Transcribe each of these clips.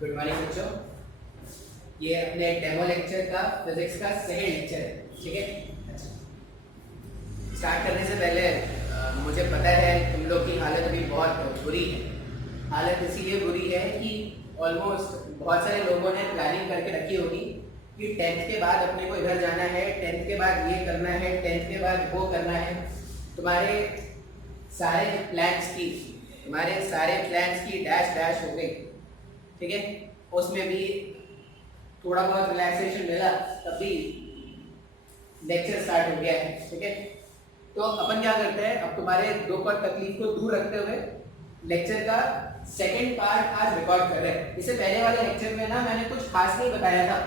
Good morning बच्चों। ये अपने डेमो लेक्चर का फिजिक्स का सेकंड लेक्चर है, ठीक है। अच्छा, स्टार्ट करने से पहले मुझे पता है तुम लोग की हालत अभी बहुत बुरी है। हालत इसीलिए बुरी है कि ऑलमोस्ट बहुत सारे लोगों ने प्लानिंग करके रखी होगी कि 10th के बाद अपने को इधर जाना है, 10th के बाद ये करना है, 10th के बाद वो करना है। तुम्हारे सारे प्लान्स की डैश डैश हो गई, ठीक है। उसमें भी थोड़ा बहुत रिलैक्सेशन मिला तब भी लेक्चर स्टार्ट हो गया है, ठीक है। तो अपन क्या करते हैं, अब तुम्हारे दुख और तकलीफ को दूर रखते हुए लेक्चर का सेकंड पार्ट आज रिकॉर्ड कर रहे हैं। इससे पहले वाले लेक्चर में ना मैंने कुछ खास नहीं बताया था।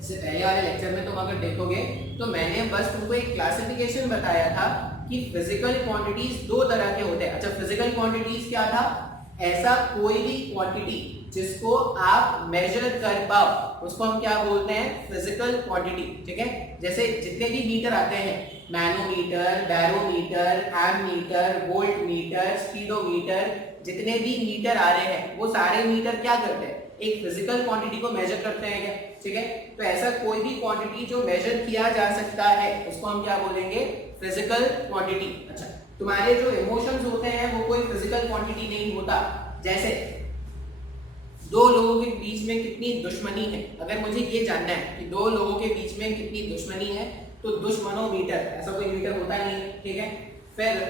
इससे पहले वाले लेक्चर में तुम अगर देखोगे तो मैंने बस तुमको एक क्लासिफिकेशन बताया था कि फिजिकल क्वांटिटीज दो तरह के होते हैं। अच्छा, फिजिकल क्वांटिटीज क्या था? ऐसा कोई भी क्वांटिटी जिसको आप मेजर कर पाओ उसको हम क्या बोलते हैं? फिजिकल क्वांटिटी, ठीक है। जैसे जितने भी मीटर आते हैं, manometer, barometer, ammeter, volt meter, speedometer, जितने भी मीटर आ रहे हैं वो सारे मीटर क्या करते हैं? एक फिजिकल क्वांटिटी को मेजर करते हैं क्या, ठीक है। तो ऐसा कोई भी क्वांटिटी जो मेजर किया जा सकता है उसको हम क्या बोलेंगे? Physical quantity. अच्छा, तुम्हारे जो इमोशंस होते हैं वो कोई फिजिकल क्वांटिटी नहीं होता। जैसे दो लोगों के बीच में कितनी दुश्मनी है, अगर मुझे ये जानना है कि दो लोगों के बीच में कितनी दुश्मनी है तो दुश्मनोमीटर, ऐसा कोई मीटर होता नहीं है, ठीक है। फिर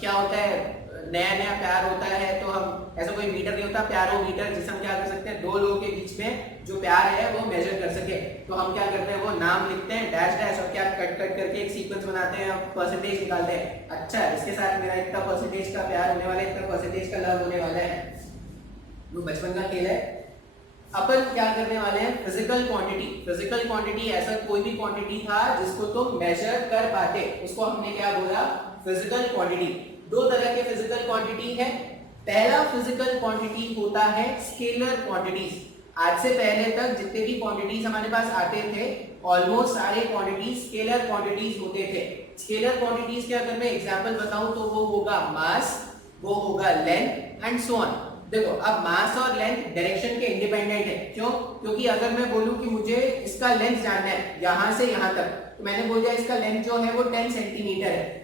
क्या होता है, नया नया प्यार होता है तो हम, ऐसा कोई मीटर नहीं होता, प्यारोमीटर, जिसे हम क्या कर सकते हैं, दो लोगों के बीच में जो प्यार है वो मेजर कर सके तो हम क्या करते हैं, वो नाम लिखते हैं डैश डैश और क्या कट कट करके एक सीक्वेंस बनाते हैं, परसेंटेज निकालते हैं। अच्छा, इसके साथ मेरा इतना परसेंटेज का प्यार होने वाला है, इतना परसेंटेज का लव होने वाला है। वो बचपन का खेल है। अपन क्या करने वाले हैं? Physical quantity. फिजिकल क्वांटिटी ऐसा कोई भी क्वांटिटी था जिसको तुम मेजर कर पाते, उसको हमने क्या बोला? Physical quantity. दो तरह के फिजिकल क्वांटिटी है। पहला फिजिकल क्वांटिटी होता है स्केलर क्वांटिटीज। आज से पहले तक जितने भी क्वांटिटीज हमारे पास आते थे ऑलमोस्ट सारे क्वांटिटीज स्केलर क्वांटिटीज होते थे। स्केलर क्वांटिटीज के अगर मैं एग्जांपल बताऊं तो वो होगा मास, वो होगा लेंथ एंड सो ऑन। देखो, अब मास और लेंथ डायरेक्शन के इंडिपेंडेंट है। क्यों? क्योंकि अगर मैं बोलूं कि मुझे इसका लेंथ जानना है यहां से यहां तक, तो मैंने बोल दिया इसका लेंथ जो है वो 10 सेंटीमीटर है।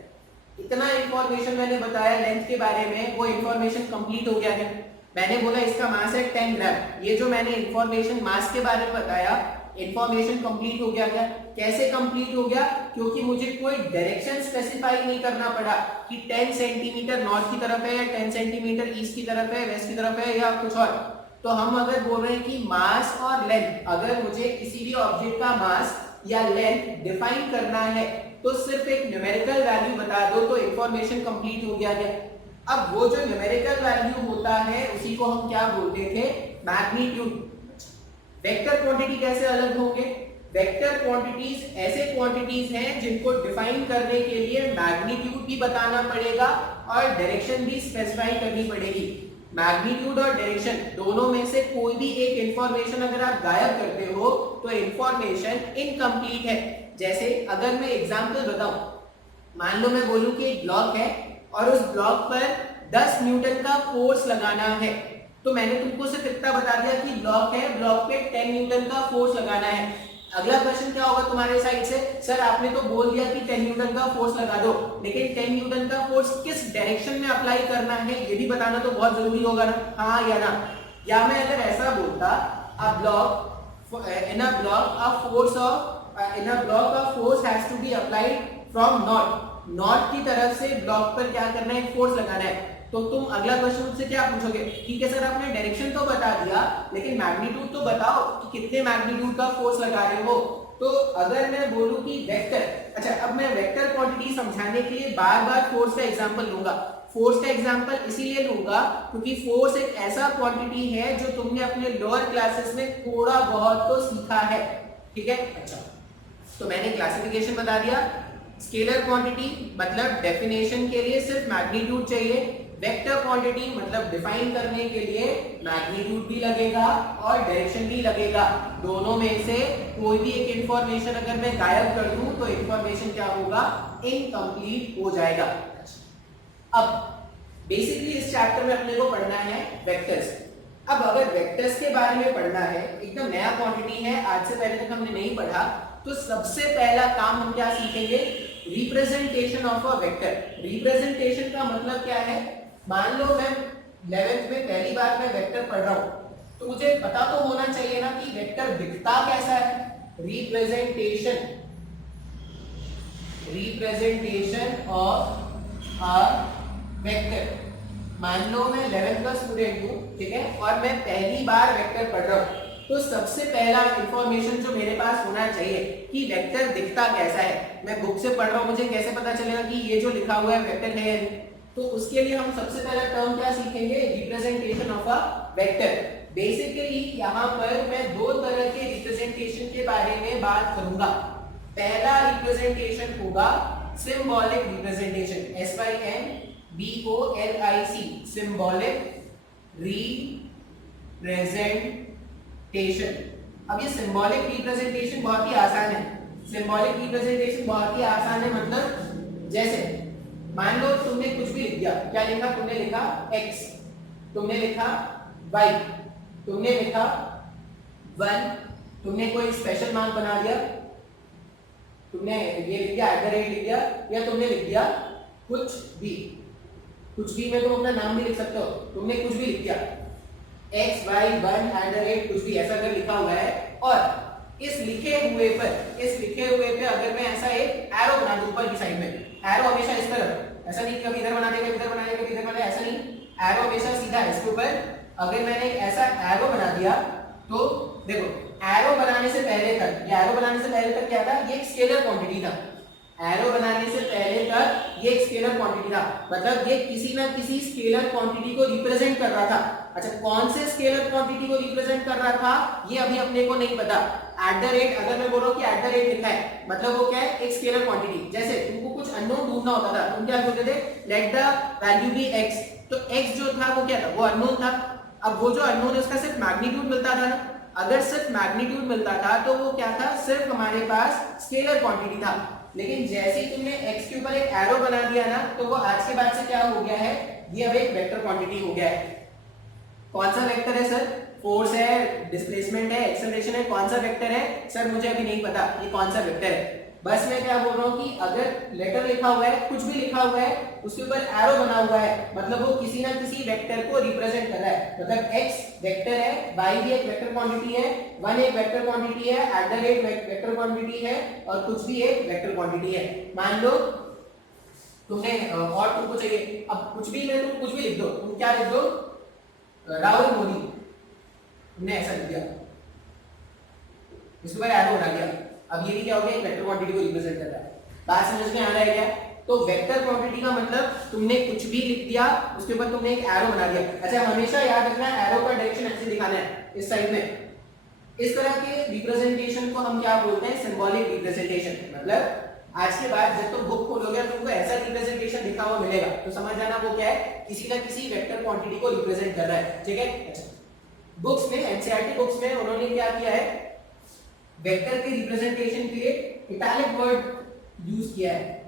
इतना इंफॉर्मेशन मैंने बताया लेंथ के बारे में, वो इंफॉर्मेशन कंप्लीट हो गया है। मैंने बोला इसका मास है 10 ग्राम, ये जो मैंने इंफॉर्मेशन मास के बारे में बताया, इंफॉर्मेशन कंप्लीट हो गया क्या? कैसे कंप्लीट हो गया? क्योंकि मुझे कोई डायरेक्शन स्पेसिफाई नहीं करना पड़ा कि 10 सेंटीमीटर नॉर्थ की तरफ है या 10 सेंटीमीटर ईस्ट की तरफ है, वेस्ट की तरफ है या कुछ और। तो हम अगर बोल रहे हैं कि मास और लेंथ, अगर मुझे किसी भी ऑब्जेक्ट का मास या लेंथ डिफाइन करना है तो सिर्फ एक न्यूमेरिकल वैल्यू बता दो तो इंफॉर्मेशन कंप्लीट हो गया क्या। अब वो जो न्यूमेरिकल वैल्यू होता है उसी को हम क्या बोलते थे? मैग्नीट्यूड। वेक्टर क्वांटिटी कैसे अलग होंगे? वेक्टर क्वांटिटीज ऐसे क्वांटिटीज हैं जिनको डिफाइन करने के लिए मैग्नीट्यूड भी बताना पड़ेगा और डायरेक्शन भी स्पेसिफाई करनी पड़ेगी। मैग्नीट्यूड और डायरेक्शन दोनों में से कोई भी एक इंफॉर्मेशन अगर आप गायब करते हो तो इंफॉर्मेशन इनकम्प्लीट है। जैसे अगर मैं एग्जांपल बताऊं, मान लो मैं बोलूं कि एक ब्लॉक है और उस ब्लॉक पर 10 न्यूटन का फोर्स लगाना है, तो मैंने तुमको सिर्फ इतना बता दिया कि ब्लॉक है, ब्लॉक पे 10 न्यूटन का फोर्स लगाना है। अगला क्वेश्चन क्या होगा तुम्हारे साइड से? सर आपने तो बोल दिया कि 10 न्यूटन का फोर्स लगा दो, लेकिन 10 न्यूटन का फोर्स किस डायरेक्शन में अप्लाई करना है ये भी बताना तो बहुत जरूरी होगा ना, हाँ या ना। या मैं अगर ऐसा बोलता, a block in a block a force of in a block a force has to be applied from north की तरफ से ब्लॉक पर क्या करना है? फोर्स लगाना है। तो तुम अगला क्वेश्चन मुझसे क्या पूछोगे? ठीक है सर आपने डायरेक्शन तो बता दिया लेकिन मैग्नीट्यूड तो बताओ कि कितने मैग्नीट्यूड का फोर्स लगा रहे हो। तो अगर मैं बोलूं कि वेक्टर, अच्छा अब मैं वेक्टर क्वांटिटी समझाने के लिए बार बार फोर्स का एग्जांपल लूंगा। फोर्स का एग्जांपल इसीलिए लूंगा क्योंकि फोर्स एक ऐसा क्वांटिटी है जो तुमने अपने लोअर क्लासेस में थोड़ा बहुत तो सीखा है, ठीक है। अच्छा, तो मैंने क्लासिफिकेशन बता दिया। स्केलर क्वांटिटी मतलब डेफिनेशन के लिए सिर्फ मैग्नीट्यूड चाहिए, वेक्टर क्वांटिटी मतलब डिफाइन करने के लिए मैग्नीट्यूड भी लगेगा और डायरेक्शन भी लगेगा। दोनों में से कोई भी एक इंफॉर्मेशन अगर मैं गायब कर दूं तो इंफॉर्मेशन क्या होगा? इनकम्प्लीट हो जाएगा। अब बेसिकली इस चैप्टर में अपने को पढ़ना है वेक्टर्स। अब अगर वेक्टर्स के बारे में पढ़ना है, एकदम नया क्वांटिटी है, आज से पहले तक हमने नहीं पढ़ा, तो सबसे पहला काम हम क्या सीखेंगे, representation of a vector. Representation का मतलब क्या है, मान लो मैं 11th में पहली बार मैं वेक्टर पढ़ रहा हूं, तो मुझे पता तो होना चाहिए ना कि वेक्टर दिखता कैसा है। Representation of a vector. मान लो मैं 11th का स्टूडेंट हूं, ठीक है, और मैं पहली बार वेक्टर पढ़ रहा हूं, तो सबसे पहला इंफॉर्मेशन जो मेरे पास होना चाहिए कि वेक्टर दिखता कैसा है। मैं बुक से पढ़ रहा हूं, मुझे कैसे पता चलेगा कि ये जो लिखा हुआ है वेक्टर है या नहीं। तो उसके लिए हम सबसे पहला टर्म क्या सीखेंगे, representation of a vector. Basically यहाँ पर मैं दो तरह के रिप्रेजेंटेशन के बारे में बात करूंगा। पहला रिप्रेजेंटेशन होगा symbolic representation, SYMBOLIC, symbolic representation. अब ये सिंबॉलिक रिप्रेजेंटेशन बहुत ही आसान है। सिंबॉलिक रिप्रेजेंटेशन बहुत ही आसान है, मतलब जैसे मान लो तुमने कुछ भी लिख दिया, क्या लिखा, तुमने लिखा x, तुमने लिखा y, तुमने लिखा 1, तुमने कोई स्पेशल मार्क बना दिया, तुमने ये लिख दिया @ लिख दिया, या तुमने लिख दिया कुछ भी में तुम अपना नाम भी लिख सकते हो, तुमने कुछ भी लिख दिया x y 1 @ कुछ भी ऐसा अगर लिखा हुआ है, और इस लिखे हुए पे अगर मैं ऐसा एक एरो बना दूं ऊपर की साइड में, एरो हमेशा इस तरफ, ऐसा नहीं कि कभी इधर बना देगा, इधर बना देगा, इधर बना, ऐसा नहीं, एरो हमेशा सीधा इसके ऊपर। अगर मैंने एक ऐसा एरो बना दिया, तो देखो एरो बनाने से पहले तक, ये एरो बनाने से पहले तक क्या था, ये एक स्केलर क्वांटिटी था। एरो बनाने से पहले तक ये एक स्केलर क्वांटिटी था, मतलब ये किसी ना किसी स्केलर क्वांटिटी को रिप्रेजेंट कर रहा था। अच्छा, कौन से स्केलर क्वांटिटी को रिप्रेजेंट कर रहा था ये अभी अपने को नहीं पता। @ अगर मैं बोल रहा हूं कि @ लिखा है, मतलब वो क्या है, एक स्केलर क्वांटिटी। जैसे तुमको कुछ अननोन ढूंढना होता था, तुम क्या बोलते थे, let the value be x, तो x जो था वो क्या था, वो अननोन था। अब वो जो अननोन है उसका सिर्फ मैग्नीट्यूड मिलता था ना, अगर सिर्फ मैग्नीट्यूड मिलता था तो वो क्या था, सिर्फ हमारे पास स्केलर क्वांटिटी था। लेकिन जैसे ही तुमने x के ऊपर एक एरो बना दिया ना, तो वो आज के बाद से क्या हो गया है, ये अब एक वेक्टर क्वांटिटी हो गया है। कौन सा वेक्टर है सर, फोर्स है, डिस्प्लेसमेंट है, एक्सेलरेशन है, कौन सा वेक्टर है सर, मुझे अभी नहीं पता ये कौन सा वेक्टर है। बस मैं क्या बोल रहा हूँ कि अगर लेटर लिखा हुआ है, कुछ भी लिखा हुआ है, उसके ऊपर एरो बना हुआ है, मतलब वो किसी ना किसी वेक्टर को रिप्रेजेंट कर रहा है। मतलब x वेक्टर है, y भी एक वेक्टर क्वांटिटी है, 1 एक वेक्टर क्वांटिटी है, @ वेक्टर क्वांटिटी है, और कुछ भी एक वेक्टर क्वांटिटी है। मान लो तुमने और तुमको चाहिए, अब कुछ भी में तुम कुछ भी लिख दो, तुम क्या लिख दो, राहुल मोदी, तुमने ऐसा लिख दिया, इसके ऊपर एरो बना दिया। अब ये भी क्या हो गया, एक वेक्टर क्वांटिटी को रिप्रेजेंट कर रहा है। बात समझ में आ रहा है क्या? तो वेक्टर क्वांटिटी का मतलब तुमने कुछ भी लिख दिया, उसके ऊपर तुमने एक एरो बना दिया। अच्छा, हमेशा याद रखना एरो का डायरेक्शन ऐसे दिखाना है, इस साइड में। इस तरह के रिप्रेजेंटेशन को हम क्या बोलते हैं, सिंबॉलिक रिप्रेजेंटेशन। मतलब आज के बाद जब तुम बुक खोलोगे तुमको ऐसा रिप्रेजेंटेशन लिखा हुआ मिलेगा, तो समझ जाना वो क्या है, किसी ना किसी वेक्टर क्वांटिटी को रिप्रेजेंट कर रहा है। ठीक है, अच्छा, बुक्स में, एनसीईआरटी बुक्स में उन्होंने क्या किया है, वेक्टर के रिप्रेजेंटेशन के लिए इटैलिक वर्ड यूज किया है।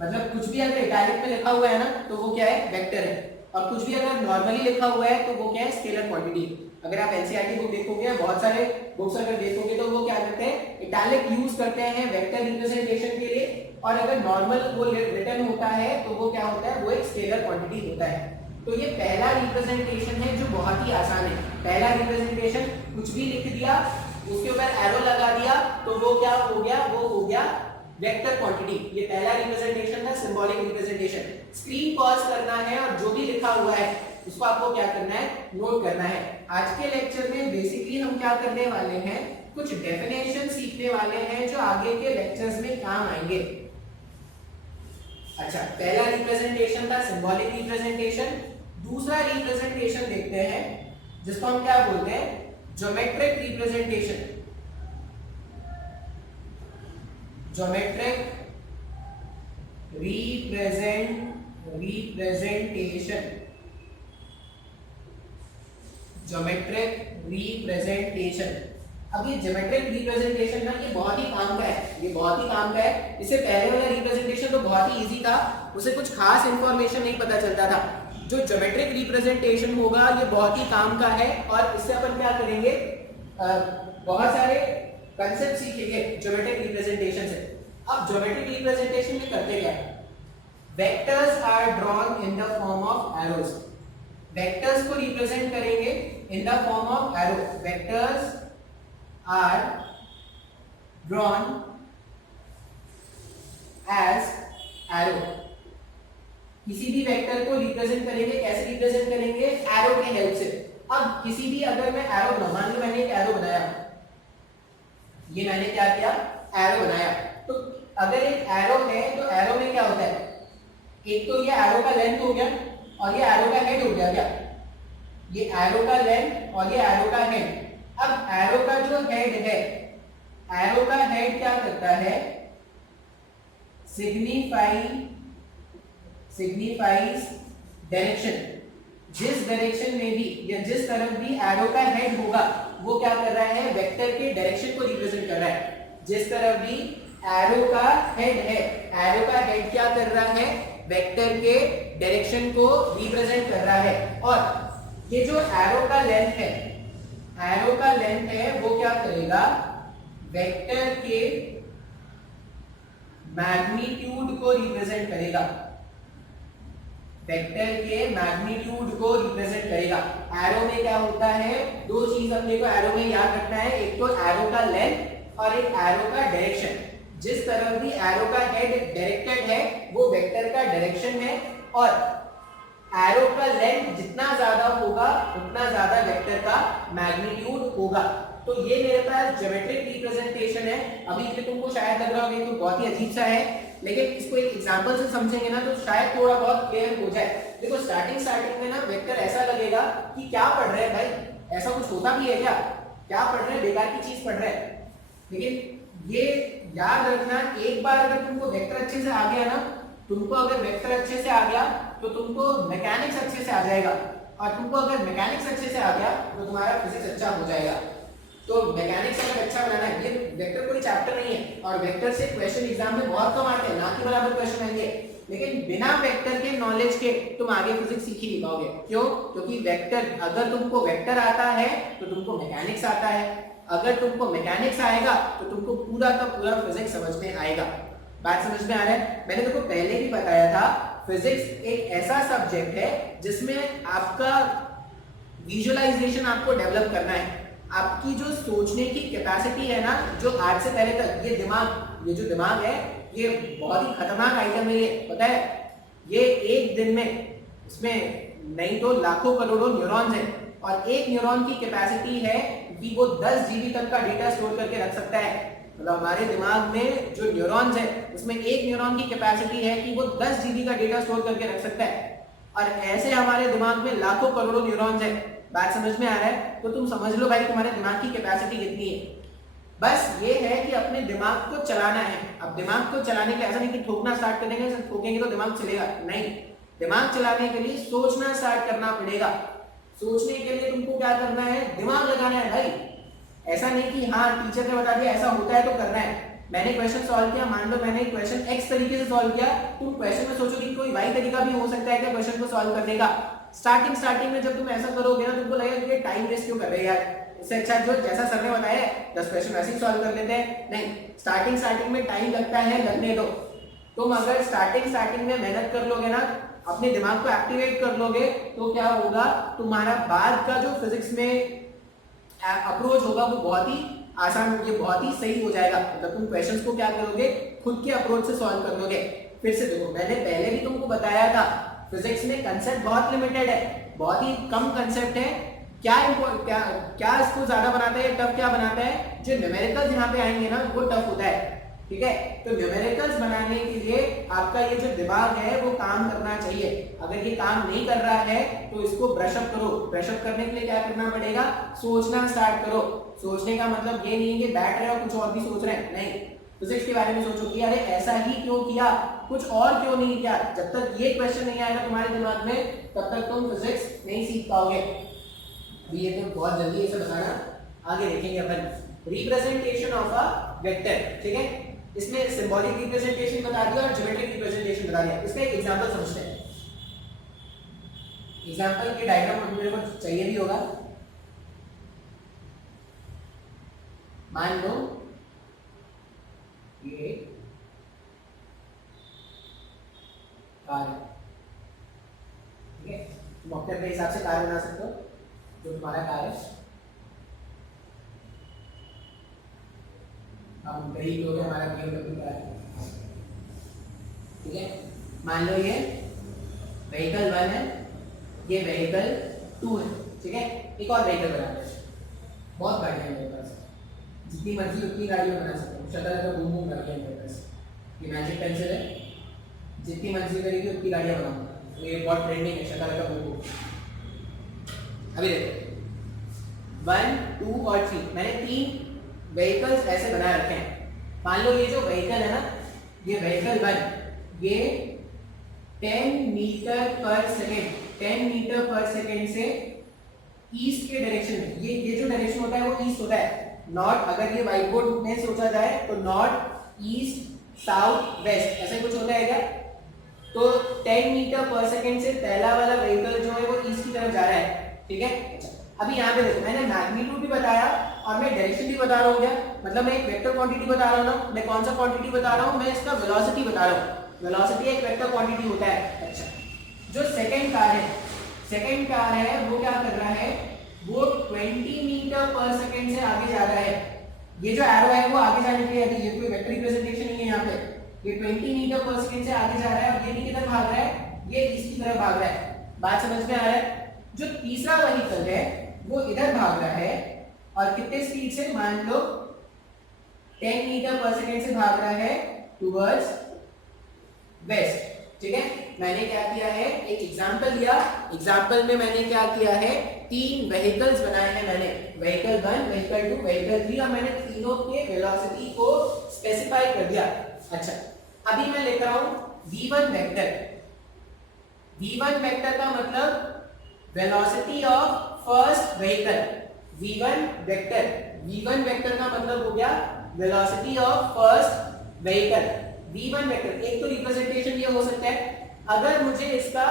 मतलब कुछ भी अगर इटैलिक में लिखा हुआ है ना, तो वो क्या है, वेक्टर है, और कुछ भी अगर नॉर्मली लिखा हुआ है तो वो क्या है, स्केलर क्वांटिटी। अगर आप एनसीईआरटी बुक देखोगे, बहुत सारे बुक्स अगर देखोगे, तो वो क्या करते हैं, इटैलिक यूज करते हैं वेक्टर रिप्रेजेंटेशन के लिए, और अगर नॉर्मल वो रिटन होता है तो वो क्या होता है, वो एक स्केलर क्वांटिटी होता है। तो ये पहला रिप्रेजेंटेशन है जो बहुत ही आसान है। पहला रिप्रेजेंटेशन, कुछ भी लिख दिया, उसके ऊपर एरो लगा दिया, तो वो क्या हो गया, वो हो गया वेक्टर क्वांटिटी। ये पहला रिप्रेजेंटेशन था, सिंबॉलिक रिप्रेजेंटेशन। स्क्रीन पॉज करना है और जो भी लिखा हुआ है उसको आपको क्या करना है, नोट करना है। आज के लेक्चर में बेसिकली हम क्या करने वाले हैं, कुछ डेफिनेशन सीखने वाले हैं जो आगे के लेक्चर्स में काम आएंगे। अच्छा, पहला रिप्रेजेंटेशन था सिंबॉलिक रिप्रेजेंटेशन। दूसरा रिप्रेजेंटेशन देखते हैं जिसको हम क्या बोलते हैं, geometric representation. Geometric representation, geometric representation. अब ये ज्योमेट्रिक रिप्रेजेंटेशन ना, ये बहुत ही काम का है, ये बहुत ही काम का है। इससे पहले वाला रिप्रेजेंटेशन तो बहुत ही इजी था, उसे कुछ खास इंफॉर्मेशन नहीं पता चलता था। जो ज्योमेट्रिक रिप्रेजेंटेशन होगा ये बहुत ही काम का है और इससे अपन क्या करेंगे, बहुत सारे कंसेप्ट सीखेंगे ज्योमेट्रिक रिप्रेजेंटेशन से। अब ज्योमेट्रिक रिप्रेजेंटेशन में करते क्या है, vectors are drawn in the form of arrows. Vectors को रिप्रेजेंट करेंगे in the form of arrow. Vectors are drawn as arrow. किसी भी वेक्टर को रिप्रेजेंट करेंगे, कैसे रिप्रेजेंट करेंगे, एरो के हेल्प से। अब किसी भी, अगर मैं एरो बना, मान लो मैंने एक एरो बनाया, ये मैंने क्या किया, एरो बनाया, तो अगर एक एरो है तो एरो में क्या होता है, एक तो ये एरो का लेंथ हो गया और ये एरो का हेड हो गया। क्या, ये एरो का लेंथ और ये एरो का हेड। अब एरो का जो हेड है, एरो का हेड क्या करता है, सिग्निफाइज डायरेक्शन। जिस डायरेक्शन में भी या जिस तरफ भी एरो का हेड होगा वो क्या कर रहा है, वेक्टर के डायरेक्शन को रिप्रेजेंट कर रहा है। जिस तरफ भी एरो का हेड है, एरो का हेड क्या कर रहा है, वेक्टर के डायरेक्शन को रिप्रेजेंट कर रहा है। और ये जो एरो का लेंथ है, एरो का लेंथ है वो क्या करेगा, वेक्टर के मैग्नीट्यूड को रिप्रेजेंट करेगा, वेक्टर के मैग्नीट्यूड को रिप्रेजेंट करेगा। एरो में क्या होता है, दो चीज अपने को एरो में याद रखना है, एक तो एरो का लेंथ और एक एरो का डायरेक्शन। जिस तरफ भी एरो का हेड डायरेक्टेड है वो वेक्टर का डायरेक्शन है, और एरो का लेंथ जितना ज्यादा होगा उतना ज्यादा वेक्टर का मैग्नीट्यूड होगा। तो ये मेरे पास ज्योमेट्रिक रिप्रेजेंटेशन है। अभी ये तुमको शायद लग रहा होगा तो बहुत ही अजीब सा है, लेकिन इसको एक एग्जांपल से समझेंगे ना तो शायद थोड़ा बहुत क्लियर हो जाए। देखो स्टार्टिंग में ना वेक्टर ऐसा लगेगा कि क्या पढ़ रहे हैं भाई, ऐसा कुछ होता भी है क्या पढ़ रहे हैं, बेकार की चीज पढ़ रहे हैं। लेकिन ये याद रखना, एक बार अगर तुमको वेक्टर अच्छे से आ गया ना, तुमको अगर वेक्टर अच्छे से आ गया तो तुमको मैकेनिक्स अच्छे से आ जाएगा, और तुमको अगर मैकेनिक्स अच्छे से आ गया तो तुम्हारा फिजिक्स अच्छा हो जाएगा। तो मैकेनिक्स अगर अच्छा बनाना है, ये वेक्टर कोई चैप्टर नहीं है और वेक्टर से क्वेश्चन एग्जाम में बहुत कम आते हैं, ना कि बराबर क्वेश्चन आएंगे, लेकिन बिना वेक्टर के नॉलेज के तुम आगे फिजिक्स सीख ही नहीं पाओगे। क्यों? क्योंकि वेक्टर, अगर तुमको वेक्टर आता है तो तुमको मैकेनिक्स आता है, अगर तुमको मैकेनिक्स आएगा तो तुमको पूरा का पूरा फिजिक्स समझ में आएगा। बात समझ में आ रहा है? मैंने तुमको पहले भी बताया था, फिजिक्स एक ऐसा सब्जेक्ट है जिसमें आपका विजुअलाइजेशन आपको डेवलप करना है। आपकी जो सोचने की कैपेसिटी है ना, जो आज से पहले तक ये दिमाग, ये जो दिमाग है ये बहुत ही खतरनाक आइटम है, ये पता है, ये एक दिन में इसमें नहीं तो लाखों करोड़ों न्यूरॉन्स हैं, और एक न्यूरॉन की कैपेसिटी है कि वो 10 जीबी तक का डेटा स्टोर करके रख सकता है। मतलब हमारे दिमाग में जो न्यूरॉन्स है उसमें एक न्यूरॉन की कैपेसिटी है कि वो 10 जीबी का डेटा स्टोर करके रख सकता है, और ऐसे हमारे दिमाग में लाखों करोड़ों न्यूरॉन्स हैं। बात समझ में आ रहा है? तो तुम समझ लो भाई तुम्हारे दिमाग की कैपेसिटी कितनी है। बस ये है कि अपने दिमाग को चलाना है। अब दिमाग को चलाने के ऐसा नहीं कि ठोकना स्टार्ट कर देंगे, ठोकेंगे तो दिमाग चलेगा, नहीं। दिमाग चलाने के लिए सोचना स्टार्ट करना पड़ेगा। सोचने के लिए तुमको क्या करना है, दिमाग लगाना है भाई। ऐसा नहीं कि हाँ टीचर ने बता दिया ऐसा होता है तो करना है। मैंने क्वेश्चन सॉल्व किया, मान लो मैंने क्वेश्चन एक्स तरीके से सॉल्व किया, तुम क्वेश्चन में सोचो कि कोई वाई तरीका भी हो सकता है क्या क्वेश्चन को सॉल्व करने का। स्टार्टिंग में जब तुम ऐसा करोगे ना, तुमको लगेगा कि टाइम वेस्ट क्यों कर रहे हैं यार, इससे अच्छा जो जैसा सर ने बताया 10 क्वेश्चन वैसे ही सॉल्व कर लेते हैं। नहीं, स्टार्टिंग में टाइम लगता है, लगने दो। तुम अगर स्टार्टिंग में मेहनत कर लोगे ना, अपने दिमाग को एक्टिवेट कर लोगे, तो क्या होगा, तुम्हारा बाद का जो फिजिक्स में अप्रोच होगा वो बहुत ही आसान, ये बहुत ही सही हो जाएगा। मतलब तुम क्वेश्चंस को क्या करोगे, खुद के अप्रोच से सॉल्व कर लोगे। फिर से देखो, मैंने पहले भी तुमको बताया था फिजिक्स में कंसेप्ट बहुत लिमिटेड है, बहुत ही कम कंसेप्ट है। क्या इसको ज्यादा बनाता है, टफ क्या बनाता है, जो न्यूमेरिकल्स यहाँ पे आएंगे ना वो टफ होता है। ठीक है, तो न्यूमेरिकल्स बनाने के लिए आपका ये जो दिमाग है वो काम करना चाहिए। अगर ये काम नहीं कर रहा है तो इसको ब्रश अप करो। ब्रश अप करने के लिए क्या करना पड़ेगा, सोचना स्टार्ट करो। सोचने का मतलब ये नहीं है कि बैठ रहे हो कुछ और भी सोच रहे हैं, नहीं। फिजिक्स के बारे में सोचो कि अरे ऐसा ही क्यों किया, कुछ और क्यों नहीं किया। जब तक ये क्वेश्चन नहीं आएगा तुम्हारे दिमाग में, तब तक तुम फिजिक्स नहीं सीख पाओगे। अभी ये तो बहुत जल्दी ऐसा बताना, आगे देखेंगे अपन रिप्रेजेंटेशन ऑफ अ वेक्टर। ठीक है, इसमें सिंबॉलिक रिप्रेजेंटेशन बता दिया और ज्योमेट्रिक रिप्रेजेंटेशन बता दिया। इसका एक एग्जांपल समझते हैं। एग्जाम्पल के डायग्राम मेरे को चाहिए भी होगा। मान लो ये कार है, ठीक है, तुम अपने अपने हिसाब से कार बना सकते हो जो तुम्हारा कार है। अब कई लोग हमारा BMW कार है, ठीक है। मान लो ये व्हीकल 1 है, ये व्हीकल 2 है, ठीक है। एक और व्हीकल बनाते हैं, बहुत गाड़ियां हैं मेरे पास, जितनी मर्जी उतनी गाड़ियां बना सकते हो। शक्ल का बूम बूम गाड़ियां मेरे पास, ये मैजिक पेंसिल है, जितनी मर्जी करेगी उतनी गाड़ियां बनाऊंगा। ये बहुत ट्रेंडिंग है, शक्ल का बूम बूम। अभी देखो 1 2 और 3, मैंने 3 व्हीकल्स ऐसे बना रखे हैं। मान लो ये जो व्हीकल है ना, ये व्हीकल 1 ये 10 मीटर पर सेकेंड, 10 मीटर पर सेकेंड से ईस्ट के डायरेक्शन में, ये जो डायरेक्शन होता है वो ईस्ट होता है। नॉर्थ, अगर ये व्हाइट बोर्ड में सोचा जाए तो नॉर्थ ईस्ट साउथ वेस्ट ऐसा कुछ होता है क्या? तो 10 मीटर पर सेकेंड से पहला वाला व्हीकल जो है वो ईस्ट की तरफ जा रहा है, ठीक है। अच्छा, अभी यहाँ पे देखो, मैंने मैग्नीट्यूड भी बताया और मैं डायरेक्शन भी बता रहा हूँ क्या, मतलब मैं एक वेक्टर क्वांटिटी बता रहा हूँ ना। मैं कौन सा क्वांटिटी बता रहा हूँ, मैं इसका वेलोसिटी बता रहा हूँ। वेलोसिटी एक वेक्टर क्वांटिटी होता है। अच्छा, जो सेकंड कार है वो क्या कर रहा है, वो 20 मीटर पर सेकंड से आगे जा रहा है। ये जो एरो है वो आगे जाने के लिए, अभी ये कोई वेक्टर रिप्रेजेंटेशन नहीं है यहाँ पे, ये 20 मीटर पर सेकंड से आगे जा रहा है। और ये किधर भाग रहा है, ये ईस्ट की तरफ भाग रहा है। बात समझ में आ रहा है? जो तीसरा व्हीकल है वो इधर भाग रहा है और कितने स्पीड से, मान लो 10 मीटर पर सेकंड से भाग रहा है टुवर्ड्स वेस्ट, ठीक है। मैंने क्या किया है, एक एग्जांपल लिया, एग्जांपल में मैंने क्या किया है, 3 व्हीकल्स बनाए हैं मैंने, व्हीकल 1 व्हीकल 2 व्हीकल 3, और मैंने तीनों के वेलोसिटी को स्पेसिफाई कर दिया। अच्छा, अभी मैं लिख रहा हूं v1 वेक्टर। v1 वेक्टर का मतलब velocity of first vehicle, v1 vector. v1 vector का मतलब हो गया velocity of first vehicle. v1 vector एक तो रिप्रेजेंटेशन ये हो सकता है, अगर मुझे इसका,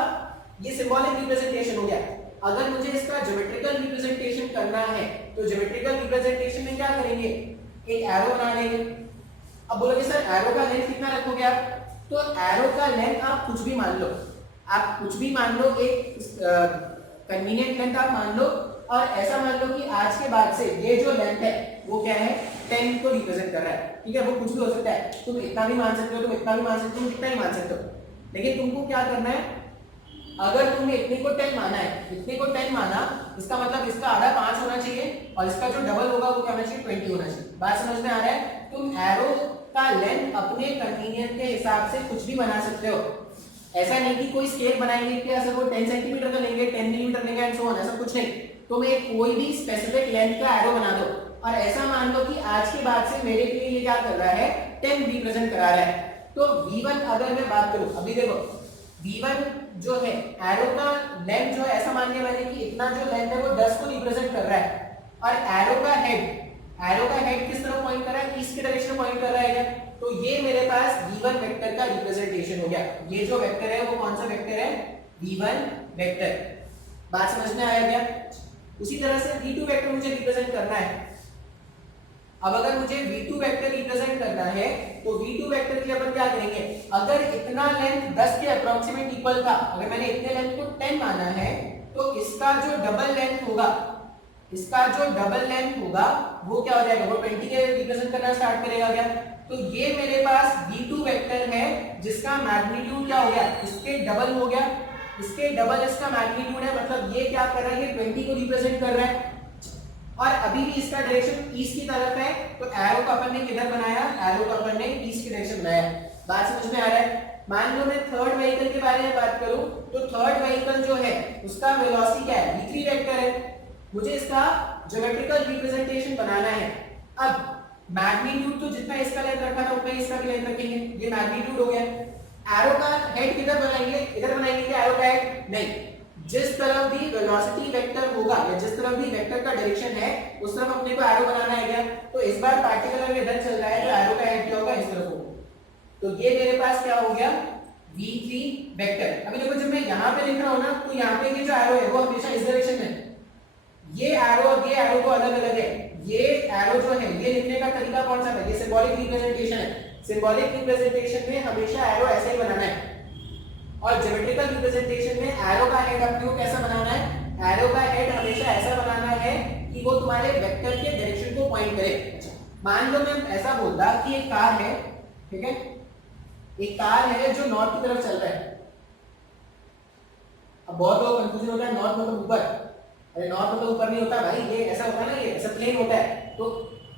ये सिंबॉलिक रिप्रेजेंटेशन हो गया। अगर मुझे इसका ज्योमेट्रिकल रिप्रेजेंटेशन करना है तो ज्योमेट्रिकल रिप्रेजेंटेशन में क्या करेंगे, एक एरो बना लेंगे। अब बोलोगे सर एरो का लेंथ कितना रखोगे आप, तो एरो का लेंथ आप कुछ भी मान लो, आप कुछ भी मान लो, एक कन्वीनियंट लेंथ आप मान लो, और ऐसा मान लो कि आज के बाद से ये जो लेंथ है वो क्या है, 10 को रिप्रेजेंट कर रहा है, ठीक है। वो कुछ भी हो सकता है, तुम इतना भी मान सकते हो, तुम इतना भी मान सकते हो, तुम कितना ही मान सकते हो, लेकिन तुमको क्या करना है, अगर तुमने इतने को 10 माना है, इतने को 10 माना, इसका मतलब इसका आधा 5 होना चाहिए और इसका जो डबल होगा वो क्या होना चाहिए, 20 होना चाहिए। बात समझ में आ रहा है? तुम एरो का लेंथ अपने कन्वीनियंस के हिसाब से कुछ भी बना सकते हो। ऐसा नहीं कि कोई स्केल बनाएंगे कि ऐसा वो 10 सेंटीमीटर का लेंगे, 10 मिलीमीटर लेंगे एंड सो ऑन, ऐसा कुछ नहीं। तुम एक कोई भी स्पेसिफिक लेंथ का एरो बना दो और ऐसा मान लो कि आज के बाद से मेरे लिए ये क्या कर रहा है, 10 रिप्रेजेंट करा रहा है। तो v1 अगर मैं बात करूं, अभी देखो v1 जो है एरो का लेंथ जो है, ऐसा मान लिया मैंने कि इतना जो लेंथ है वो 10 को रिप्रेजेंट कर रहा है, और एरो का हेड किस तरफ पॉइंट कर रहा है, ईस्ट की डायरेक्शन में पॉइंट कर रहा है। तो ये मेरे पास v1 वेक्टर का रिप्रेजेंटेशन हो गया। ये जो वेक्टर है वो कौन सा वेक्टर है, v1 वेक्टर। बात समझ में आया क्या? उसी तरह से v2 वेक्टर मुझे रिप्रेजेंट करना है। अब अगर मुझे v2 वेक्टर रिप्रेजेंट करना है तो v2 वेक्टर के लिए अपन क्या करेंगे, अगर इतना लेंथ 10 के अप्रोक्सीमेट इक्वल था, अगर मैंने इतने लेंथ को 10 माना है, तो इसका जो डबल लेंथ होगा, वो क्या हो जाएगा, वो 20 के रिप्रेजेंट करना स्टार्ट करेगा क्या। तो ये मेरे पास v2 वेक्टर है जिसका मैग्नीट्यूड क्या हो गया, इसके डबल हो गया, इसके डबल इसका मैग्नीट्यूड है, मतलब ये क्या कर रहा है, ये 20 को रिप्रेजेंट कर रहा है और अभी भी इसका डायरेक्शन ईस्ट की तरफ है। तो एरो का अपन ने किधर बनाया, एरो का अपन ने ईस्ट की डायरेक्शन बनाया। बात समझ में आ रहा है? मान लो मैं थर्ड व्हीकल के बारे में बात करूं तो थर्ड व्हीकल जो है उसका वेलोसिटी क्या है, v3 वेक्टर है। मुझे इसका ज्योमेट्रिकल रिप्रेजेंटेशन बनाना है। अब मैग्नीट्यूड तो जितना इसका लेंथ रखा था उतना इसका भी लेंथ रखेंगे, ये मैग्नीट्यूड हो गया। एरो का हेड किधर बनाएंगे, इधर बनाएंगे क्या एरो का हेड, नहीं, जिस तरफ भी वेलोसिटी वेक्टर होगा या जिस तरफ भी वेक्टर का डायरेक्शन है उस तरफ अपने को एरो बनाना है क्या। तो इस बार पार्टिकुलर में इधर चल रहा है तो एरो का हेड क्या होगा, इस तरफ होगा। तो ये मेरे पास क्या हो गया, v3 वेक्टर। अभी देखो जब मैं यहाँ पे लिख रहा हूँ ना, तो यहाँ पे ये जो एरो है वो हमेशा इस डायरेक्शन में, ये एरो और ये एरो तो अलग अलग है। ये एरो जो है ये लिखने का तरीका कौन सा है, ये सिंबॉलिक रिप्रेजेंटेशन है। सिंबॉलिक रिप्रेजेंटेशन में हमेशा एरो ऐसे ही बनाना है, और ज्योमेट्रिकल रिप्रेजेंटेशन में एरो का हेड आपको कैसा बनाना है, एरो का हेड हमेशा ऐसा बनाना है कि वो तुम्हारे वेक्टर के डायरेक्शन को पॉइंट करे। अच्छा, मान लो मैं ऐसा बोलता कि एक कार है, ठीक है, एक कार है जो नॉर्थ की तरफ चल रहा है। अब बहुत लोग कंफ्यूजन होता है, नॉर्थ मतलब ऊपर, अरे नॉर्थ मतलब ऊपर नहीं होता भाई, ये ऐसा होता है ना, ये ऐसा प्लेन होता है। तो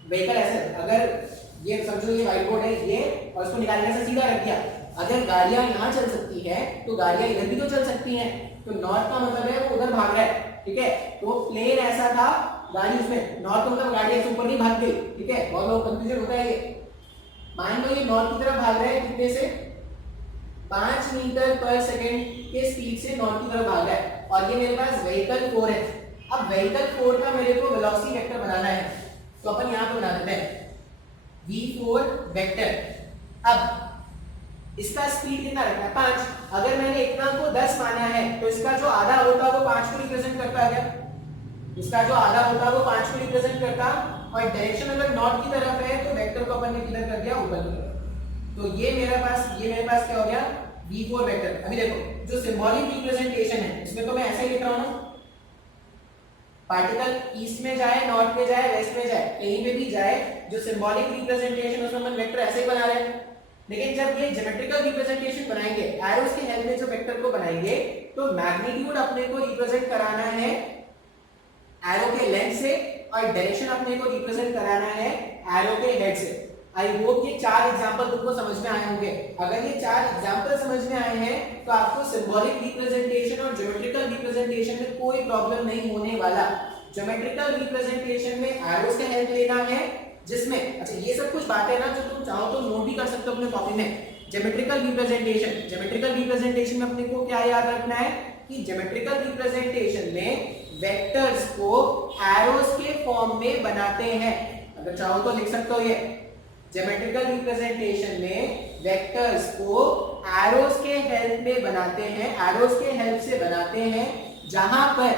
व्हीकल ऐसे, अगर ये समझो ये व्हाइट बोर्ड है ये, और इसको निकालने से सीधा रख दिया, अगर गाड़ियां यहाँ चल सकती है तो गाड़ियां इधर भी तो चल सकती हैं। तो नॉर्थ का मतलब है वो उधर भाग रहा है, ठीक है। तो प्लेन ऐसा था, गाड़ी उसमें, नॉर्थ का मतलब गाड़ी ऐसे ऊपर नहीं भाग गई, ठीक है। बहुत लोग कंफ्यूजन होता है ये। मान लो ये नॉर्थ की तरफ भाग रहा है, कितने से, 5 मीटर पर सेकंड के स्पीड से नॉर्थ की तरफ भाग रहा है, और ये मेरे पास व्हीकल 4 है। अब व्हीकल 4 का मेरे को वेलोसिटी वेक्टर बनाना है, तो अपन यहाँ पे बना देते हैं v4 वेक्टर। अब इसका स्पीड कितना रखना है, 5। अगर मैंने इतना को 10 माना है तो इसका जो आधा होता है वो 5 को रिप्रेजेंट करता है, इसका जो आधा होता है वो 5 को रिप्रेजेंट करता, और डायरेक्शन अगर नॉर्थ की तरफ है तो वेक्टर को अपन ने किधर कर दिया, ऊपर की तरफ। तो ये मेरे पास क्या हो गया, v4 वेक्टर। अभी देखो जो सिंबॉलिक रिप्रेजेंटेशन है इसमें तो मैं ऐसे ही लिख रहा हूं ना, पार्टिकल ईस्ट में जाए, नॉर्थ में जाए, वेस्ट में जाए, कहीं पे भी जाए, जो सिंबॉलिक रिप्रेजेंटेशन उसमें अपन वेक्टर ऐसे ही बना रहे हैं। लेकिन जब ये ज्योमेट्रिकल रिप्रेजेंटेशन बनाएंगे, एरोस की हेल्प में जो वेक्टर को बनाएंगे, तो मैग्नीट्यूड अपने को रिप्रेजेंट कराना है एरो के लेंथ से, और डायरेक्शन अपने को रिप्रेजेंट कराना है एरो के हेड से। आई होप ये 4 एग्जांपल तुमको समझ में आए होंगे। अगर ये 4 एग्जांपल समझ में आए हैं तो आपको सिंबॉलिक रिप्रेजेंटेशन और ज्योमेट्रिकल रिप्रेजेंटेशन में कोई प्रॉब्लम नहीं होने वाला। ज्योमेट्रिकल रिप्रेजेंटेशन में एरोस का हेल्प लेना है, जिसमें अच्छा ये सब कुछ बातें ना जो तुम चाहो तो नोट भी कर सकते हो अपने कॉपी में। ज्योमेट्रिकल रिप्रेजेंटेशन में अपने को क्या याद रखना है कि ज्योमेट्रिकल रिप्रेजेंटेशन में वेक्टर्स को एरोस के फॉर्म में बनाते हैं। अगर चाहो तो लिख सकते हो ये, ज्योमेट्रिकल रिप्रेजेंटेशन में वेक्टर्स को एरोस के हेल्प में बनाते हैं, एरोस के हेल्प से बनाते हैं, जहां पर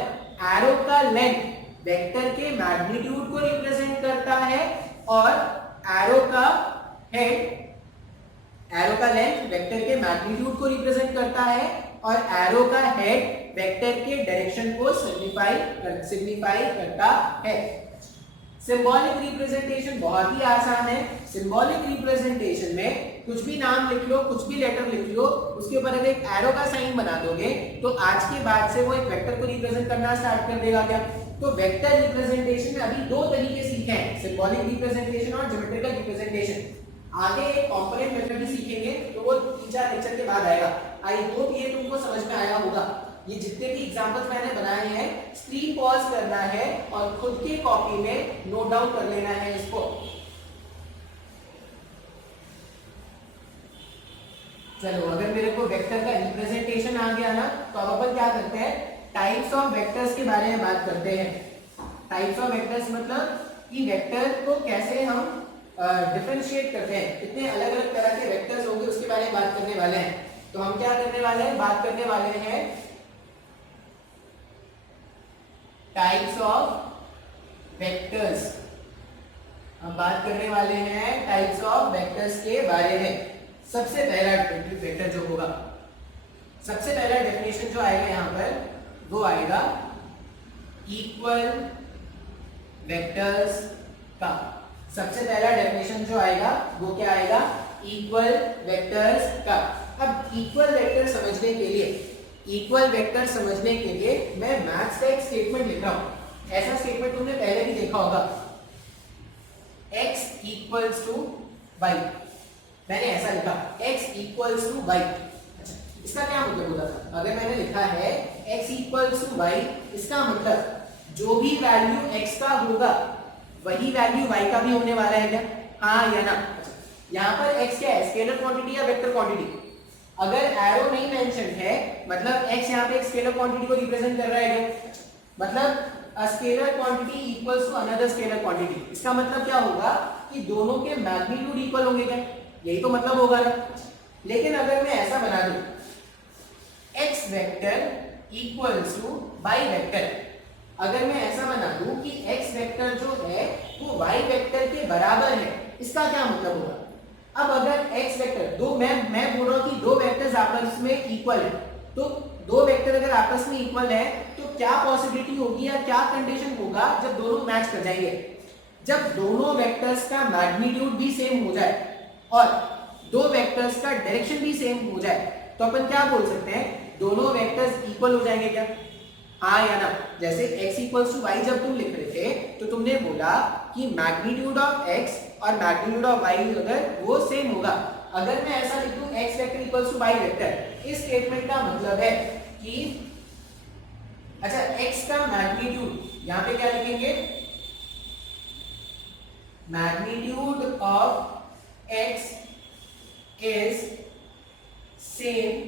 एरो का लेंथ वेक्टर के मैग्नीट्यूड को रिप्रेजेंट करता है, और एरो का लेंथ वेक्टर के मैग्नीट्यूड को रिप्रेजेंट करता है, और एरो का हेड वेक्टर के डायरेक्शन को सिग्निफाई करता है। सिंबॉलिक रिप्रेजेंटेशन बहुत ही आसान है। सिंबॉलिक रिप्रेजेंटेशन में कुछ भी नाम लिख लो, कुछ भी लेटर लिख लो, उसके ऊपर अगर एक एरो का साइन बना दोगे तो आज के बाद से वो एक वेक्टर को रिप्रेजेंट करना स्टार्ट कर देगा क्या। तो वेक्टर रिप्रेजेंटेशन में अभी 2 तरीके सीखे हैं, सिंबॉलिक रिप्रेजेंटेशन और ज्योमेट्रिकल रिप्रेजेंटेशन। आगे एक कंपोनेंट मेथड भी सीखेंगे, तो वो 3-4 लेक्चर के बाद आएगा। आई होप ये तुमको समझ में आया होगा। ये जितने भी एग्जांपल्स मैंने बनाए हैं, स्क्रीन पॉज करना है और खुद के कॉपी में नोट डाउन कर लेना है इसको। चलो, अगर मेरे को वेक्टर का रिप्रेजेंटेशन आ गया ना, तो अब अपन क्या करते हैं, टाइप्स ऑफ वेक्टर्स के बारे में बात करते हैं। टाइप्स ऑफ वेक्टर्स मतलब कि वेक्टर को कैसे हम डिफरेंशिएट करते हैं, कितने अलग अलग तरह के वेक्टर्स होंगे उसके बारे में बात करने वाले हैं। तो हम क्या करने वाले हैं, बात करने वाले हैं टाइप्स ऑफ वेक्टर्स। हम बात करने वाले हैं टाइप्स ऑफ वेक्टर्स के बारे में। सबसे पहला वेक्टर जो होगा, सबसे पहला डेफिनेशन जो आएगा यहाँ पर वो आएगा इक्वल वेक्टर्स का। सबसे पहला डेफिनेशन जो आएगा वो क्या आएगा, इक्वल वेक्टर्स का। अब इक्वल वेक्टर समझने के लिए मैं मैथ्स का एक स्टेटमेंट लिख रहा हूं। ऐसा स्टेटमेंट तुमने पहले भी देखा होगा, x इक्वल्स टू y। मैंने ऐसा लिखा x इक्वल्स टू y। अच्छा, इसका क्या मतलब होता था, अगर मैंने लिखा है x इक्वल्स टू y, इसका मतलब जो भी वैल्यू x का होगा वही वैल्यू y का भी होने वाला है क्या, हाँ या ना। अच्छा, यहाँ पर x क्या है, स्केलर क्वांटिटी या वेक्टर क्वांटिटी। अगर एरो नहीं मेंशन है मतलब x यहाँ पे एक स्केलर क्वांटिटी को रिप्रेजेंट कर रहा है क्या, मतलब a scalar quantity equals to another scalar quantity. इसका मतलब क्या होगा कि दोनों के मैग्नीट्यूड इक्वल होंगे क्या, यही तो मतलब होगा ना। लेकिन अगर मैं ऐसा बना दूं x vector equals to y vector. अगर मैं ऐसा बना दूं कि x वेक्टर जो है वो y वेक्टर के बराबर है, इसका क्या मतलब होगा? अब अगर x वेक्टर दो, मैं बोल रहा हूं कि दो वेक्टर्स आपस में इक्वल है, तो दो वेक्टर अगर आपस में इक्वल है तो क्या पॉसिबिलिटी होगी या क्या कंडीशन होगा जब दोनों मैच कर जाएंगे? जब दोनों वेक्टर्स का मैग्नीट्यूड भी सेम हो जाए और दो वेक्टर्स का डायरेक्शन भी सेम हो जाए, तो अपन क्या बोल सकते हैं? दोनों वेक्टर्स इक्वल हो जाएंगे क्या? हाँ या ना? जैसे x इक्वल्स टू वाई जब तुम लिख रहे थे तो तुमने बोला कि मैग्नीट्यूड ऑफ x और मैग्नीट्यूड ऑफ y अगर वो सेम होगा, अगर मैं ऐसा लिखूं x vector equals to y vector, इस स्टेटमेंट का मतलब है कि अच्छा x का मैग्नीट्यूड यहां पे क्या लिखेंगे? Magnitude of x is same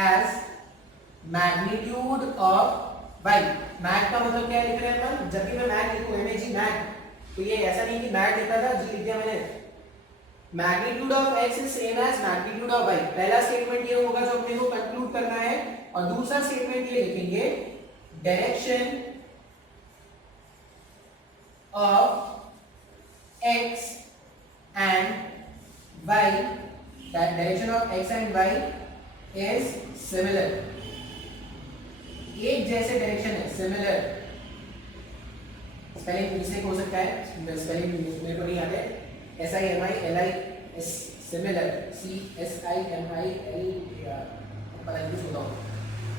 as magnitude of y। Mag का मतलब क्या लिख रहे हैं अपन? जब भी मैं मैग लिखूं एमएजी मैग, तो ये ऐसा नहीं कि मैग लिखा था जी लिख दिया मैंने। Magnitude of x is same as magnitude of y। पहला स्टेटमेंट ये होगा जो अपने को कंक्लूड करना है, और दूसरा स्टेटमेंट ये लिखेंगे direction of x and y, that direction of x and y is similar। एक जैसे डायरेक्शन है, सिमिलर। स्पेलिंग मिस्टेक हो सकता है, स्पेलिंग मेरे को नहीं आते। SIMILI सिमिलर, CSIMIL पता नहीं कुछ होता होगा,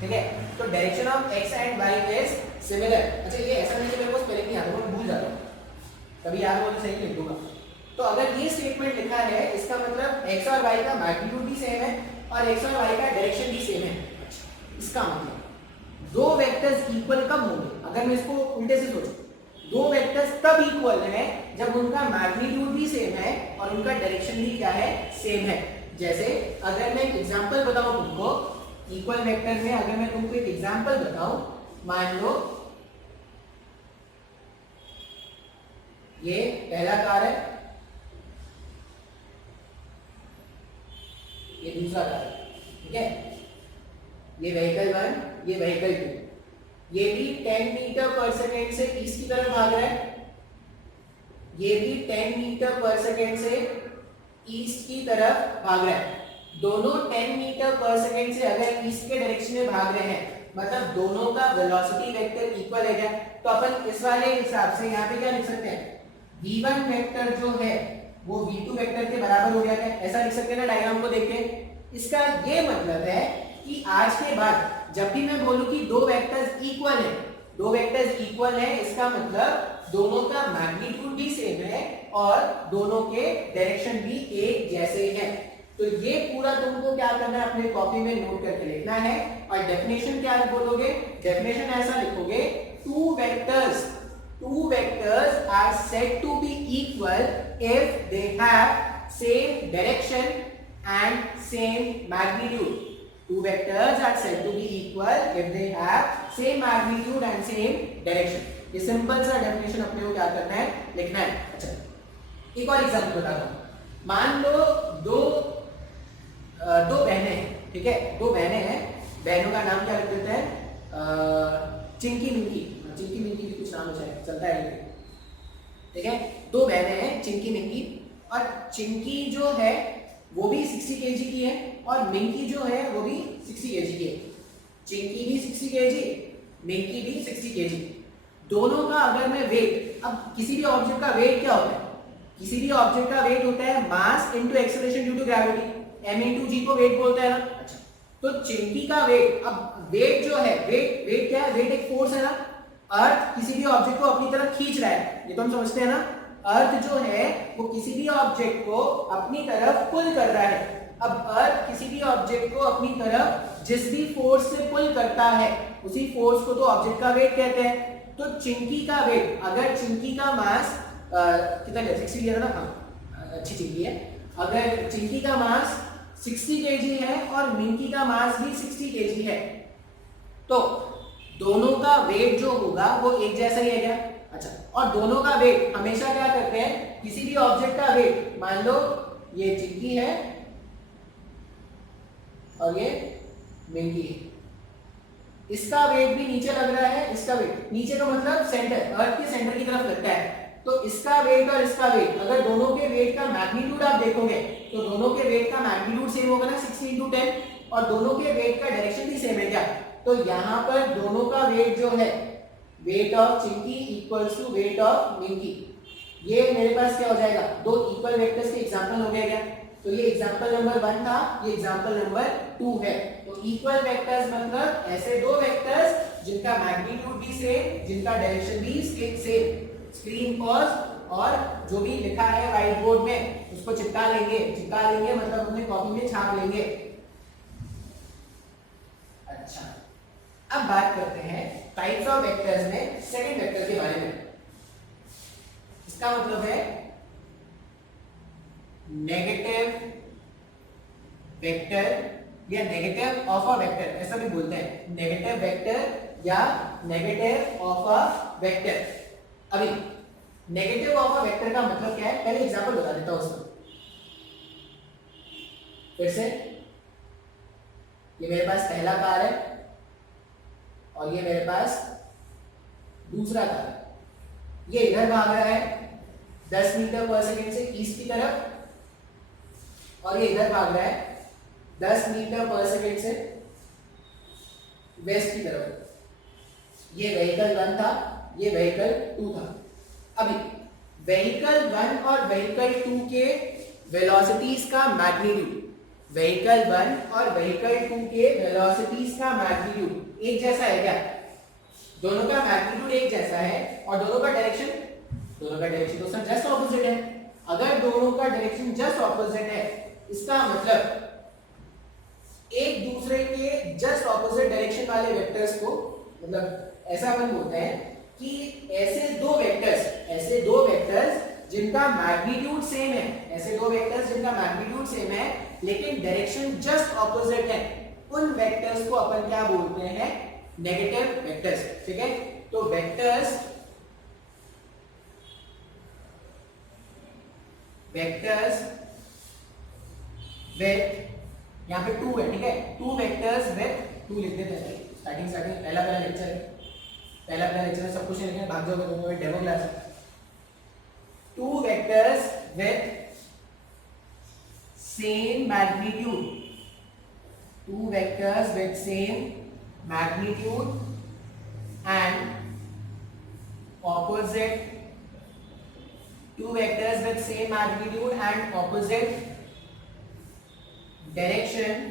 ठीक है। तो direction of x and y is similar. अच्छा ये ऐसा नहीं कि मेरे को स्पेलिंग नहीं आता, मैं भूल जाता हूँ, कभी याद हो तो सही लिख दूंगा। तो अगर ये स्टेटमेंट लिखा है, इसका मतलब x और y का मैग्नीट्यूड भी सेम है और x और y का डायरेक्शन भी सेम है। अच्छा, इसका मतलब दो वेक्टर्स इक्वल कब होंगे? अगर मैं इसको उल्टे से सोचूं, दो वेक्टर्स तब इक्वल हैं जब उनका मैग्नीट्यूड भी सेम है और उनका डायरेक्शन भी क्या है? सेम है। जैसे अगर मैं एक एग्जांपल बताऊं तुमको, इक्वल वेक्टर में अगर मैं तुमको एक एग्जांपल बताऊं, मान लो ये पहला कार है, ये दूसरा कार है, ठीक है। ये व्हीकल 1, ये व्हीकल 2। ये भी 10 मीटर पर सेकेंड से ईस्ट की तरफ भाग रहा है, ये भी 10 मीटर पर सेकेंड से ईस्ट की तरफ भाग रहा है। दोनों 10 मीटर पर सेकेंड से अगर ईस्ट के डायरेक्शन में भाग रहे हैं, मतलब दोनों का वेलोसिटी वेक्टर इक्वल है क्या? तो अपन इस वाले हिसाब से यहाँ पे क्या लिख सकते हैं? v1 वेक्टर जो है वो v2 वेक्टर के बराबर हो गया है, ऐसा लिख सकते हैं ना डायग्राम को देख के। इसका ये मतलब है कि आज के बाद जब भी मैं बोलूं कि दो वेक्टर्स इक्वल हैं, दो वेक्टर्स इक्वल हैं, इसका मतलब दोनों का मैग्नीट्यूड भी सेम है और दोनों के डायरेक्शन भी एक जैसे हैं। तो ये पूरा तुमको क्या करना है? अपने कॉपी में नोट करके लिखना है। और डेफिनेशन क्या बोलोगे? डेफिनेशन ऐसा लिखोगे, two vectors are said to be equal if they have same direction and same magnitude. Two vectors are said to be equal if they have same magnitude and same direction। ये simple सा definition अपने को क्या करना है? लिखना है। अच्छा एक और एग्जांपल बताता हूँ। मान लो दो बहनें हैं, ठीक है। दो बहनें हैं, बहनों का नाम क्या रख देते हैं? चिंकी मिंकी। चिंकी मिंकी भी कुछ नाम है, चलता है, ठीक है। दो बहनें हैं चिंकी मिंकी, और चिंकी जो है वो भी 60 kg की है और मिंकी जो है वो भी 60 kg की है। चिंकी भी 60 kg, मिंकी भी 60 kg। दोनों का अगर मैं वेट, अब किसी भी ऑब्जेक्ट का वेट क्या होता है? किसी भी ऑब्जेक्ट का वेट होता है mass into acceleration due to gravity, m into g को वेट बोलते हैं ना। अच्छा तो चिंकी का वेट, अब वेट जो है, वेट क्या है? वेट एक फोर्स है ना। अर्थ किसी भी ऑब्जेक्ट को अपनी तरफ खींच रहा है, ये तो हम समझते हैं ना। अर्थ जो है वो किसी भी ऑब्जेक्ट को अपनी तरफ पुल कर रहा है। अब अर्थ किसी भी ऑब्जेक्ट को अपनी तरफ जिस भी फोर्स से पुल करता है, उसी फोर्स को तो ऑब्जेक्ट का वेट कहते हैं। तो चिंकी का वेट, अगर चिंकी का मास कितना है? 60 लिया था ना, हाँ अच्छी चिंकी है। अगर चिंकी का मास 60 kg है और मिंकी का मास भी 60 kg है, तो दोनों का वेट जो होगा वो एक जैसा ही है क्या? अच्छा, और दोनों का वेट हमेशा क्या करते हैं? किसी भी ऑब्जेक्ट का वेट, मान लो ये चिंकी है और ये मिंकी है। इसका वेट भी नीचे लग रहा है, इसका वेट नीचे का मतलब सेंटर, अर्थ के सेंटर की तरफ लगता है। तो इसका वेट और इसका वेट, अगर दोनों के वेट का मैग्नीट्यूड आप देखोगे तो दोनों के वेट का मैग्नीट्यूड सेम होगा ना, 60 × 10, और दोनों के वेट का डायरेक्शन भी सेम है क्या? तो यहाँ पर दोनों का वेट जो है, weight of Chinki equals to weight of Minki, ये मेरे पास क्या हो जाएगा, दो इक्वल वेक्टर्स के एग्जांपल हो गया क्या? तो ये एग्जांपल नंबर 1 था, ये एग्जांपल नंबर 2 है। तो इक्वल वेक्टर्स मतलब ऐसे दो वेक्टर्स जिनका मैग्नीट्यूड भी सेम, जिनका डायरेक्शन भी सेम। स्क्रीन पॉज और जो भी लिखा है व्हाइट बोर्ड में उसको चिपका लेंगे, मतलब अपने कॉपी में छाप लेंगे। अच्छा, अब बात करते हैं टाइप्स ऑफ वेक्टर्स में सेकंड वेक्टर के बारे में। इसका मतलब है नेगेटिव वेक्टर या नेगेटिव ऑफ अ वेक्टर, ऐसा भी बोलते हैं, नेगेटिव वेक्टर या नेगेटिव ऑफ अ वेक्टर। अभी नेगेटिव ऑफ अ वेक्टर का मतलब क्या है, पहले एग्जांपल बता देता हूं उसका। फिर से, ये मेरे पास पहला कार है और ये मेरे पास दूसरा कार है। ये इधर भाग रहा है 10 मीटर पर सेकेंड से ईस्ट की तरफ, और ये इधर भाग रहा है 10 मीटर पर सेकेंड से वेस्ट की तरफ। ये व्हीकल 1 था, ये व्हीकल 2 था। अभी व्हीकल 1 और व्हीकल 2 के वेलोसिटीज का मैग्नीट्यूड, व्हीकल 1 और व्हीकल 2 के वेलोसिटीज का मैग्नीट्यूड एक जैसा है क्या? दोनों का मैग्नीट्यूड एक जैसा है और दोनों का डायरेक्शन दोस्तों जस्ट ऑपोजिट है। अगर दोनों का डायरेक्शन जस्ट ऑपोजिट है, इसका मतलब एक दूसरे के जस्ट ऑपोजिट डायरेक्शन वाले वेक्टर्स को, मतलब ऐसा अपन बोलते हैं कि ऐसे दो वेक्टर्स जिनका मैग्नीट्यूड सेम है, लेकिन डायरेक्शन जस्ट ऑपोजिट है, उन वेक्टर्स को अपन क्या बोलते हैं, नेगेटिव वेक्टर्स। ठीक है, तो वेक्टर्स विथ, यहाँ पे 2 है, ठीक है, 2 वेक्टर्स विथ 2 लिख देते हैं। स्टार्टिंग पहला लेक्चर है, सब कुछ लिखना, भाग जाओगे दोनों में, डेमो क्लास है। 2 vectors with same magnitude, 2 vectors with same magnitude and opposite, 2 vectors with same magnitude and opposite direction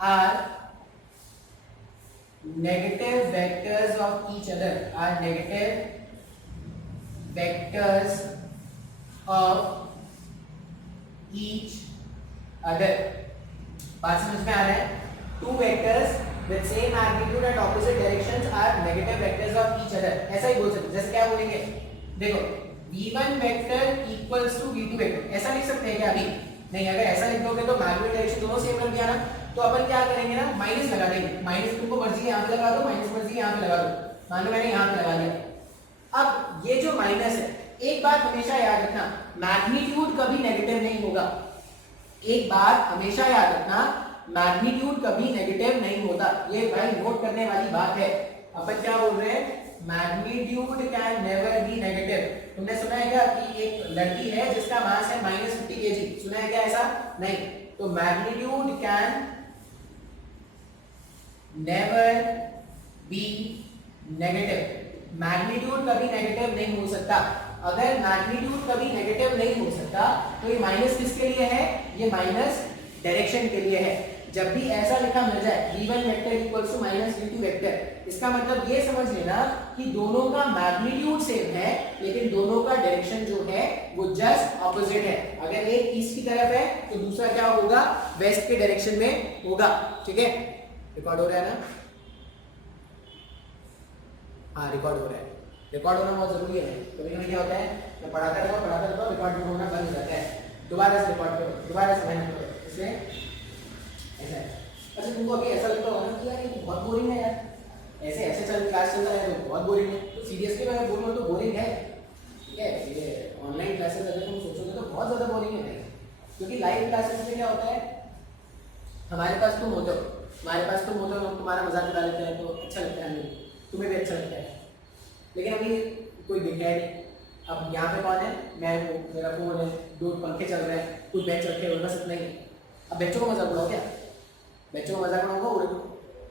are negative vectors of each other, बात समझ में आ रहा है? 2 vectors with same magnitude and opposite directions are negative vectors of each other, ऐसा ही बोल सकते। जैसे क्या बोलेंगे, देखो v1 vector equals to v2 vector, ऐसा लिख सकते हैं क्या? अभी नहीं, अगर ऐसा लिख दोगे तो मैग्नीट्यूड डायरेक्शन दोनों सेम लग गया ना, तो अपन क्या करेंगे ना, माइनस लगा देंगे। माइनस तुमको मर्जी यहाँ पे लगा दो, माइनस मर्जी यहाँ पे लगा दो, मान लो मैंने यहाँ पे लगा दिया। अब ये जो माइनस है, एक बात हमेशा याद रखना, मैग्नीट्यूड कभी नेगेटिव नहीं होगा। एक बात हमेशा याद रखना, मैग्नीट्यूड कभी नेगेटिव नहीं होता। ये भाई नोट करने वाली बात है। अपन क्या बोल रहे हैं, magnitude can never be negative. तुमने सुना है क्या कि एक लड़की है जिसका मास है -50 kg, सुना है क्या ऐसा? नहीं। तो magnitude can never be negative, magnitude कभी नेगेटिव नहीं हो सकता। अगर मैग्नीट्यूड कभी नेगेटिव नहीं हो सकता तो ये माइनस किसके लिए है, ये माइनस डायरेक्शन के लिए है। जब भी ऐसा लिखा मिल जाए v1 vector equals to -v2 vector, इसका मतलब ये समझ लेना कि दोनों का मैग्नीट्यूड सेम है, लेकिन दोनों का डायरेक्शन जो है वो जस्ट ऑपोजिट है। अगर एक ईस्ट की तरफ है तो दूसरा क्या होगा, वेस्ट के डायरेक्शन में होगा। ठीक है, रिकॉर्ड हो रहा है ना? हाँ, रिकॉर्ड हो रहा है। रिकॉर्ड होना बहुत जरूरी है। कभी कभी क्या होता है, मैं पढ़ाता रहता हूँ, रिकॉर्ड होना बंद हो जाता है। दोबारा से रिकॉर्ड करो, दोबारा से मेहनत करो, इसलिए ऐसा है। अच्छा, तुमको अभी ऐसा लगता होगा ना कि यार ये तो बहुत बोरिंग है यार, ऐसे चल क्लास चलता है तो बहुत बोरिंग है। तो सीरियसली मैं बोलूँ तो बोरिंग है। ठीक है, ये ऑनलाइन क्लासेस अगर तुम सोचोगे तो बहुत ज़्यादा बोरिंग है, क्योंकि लाइव क्लासेस में क्या होता है, हमारे पास तुम होते हो, हमारे पास तुम होते हो, हम तुम्हारा मजाक उड़ा लेते हैं तो अच्छा लगता है हमें, तुम्हें भी अच्छा लगता है। लेकिन अभी कोई दिख है नहीं। अब यहाँ पे कौन है, मैं हूँ, मेरा फोन है, दो पंखे चल रहे हैं, कुछ बेंच रखे हुए, बस इतना ही है। अब बच्चों को मजाक उड़ाओ क्या, बच्चों को मजाक उड़ाऊंगा,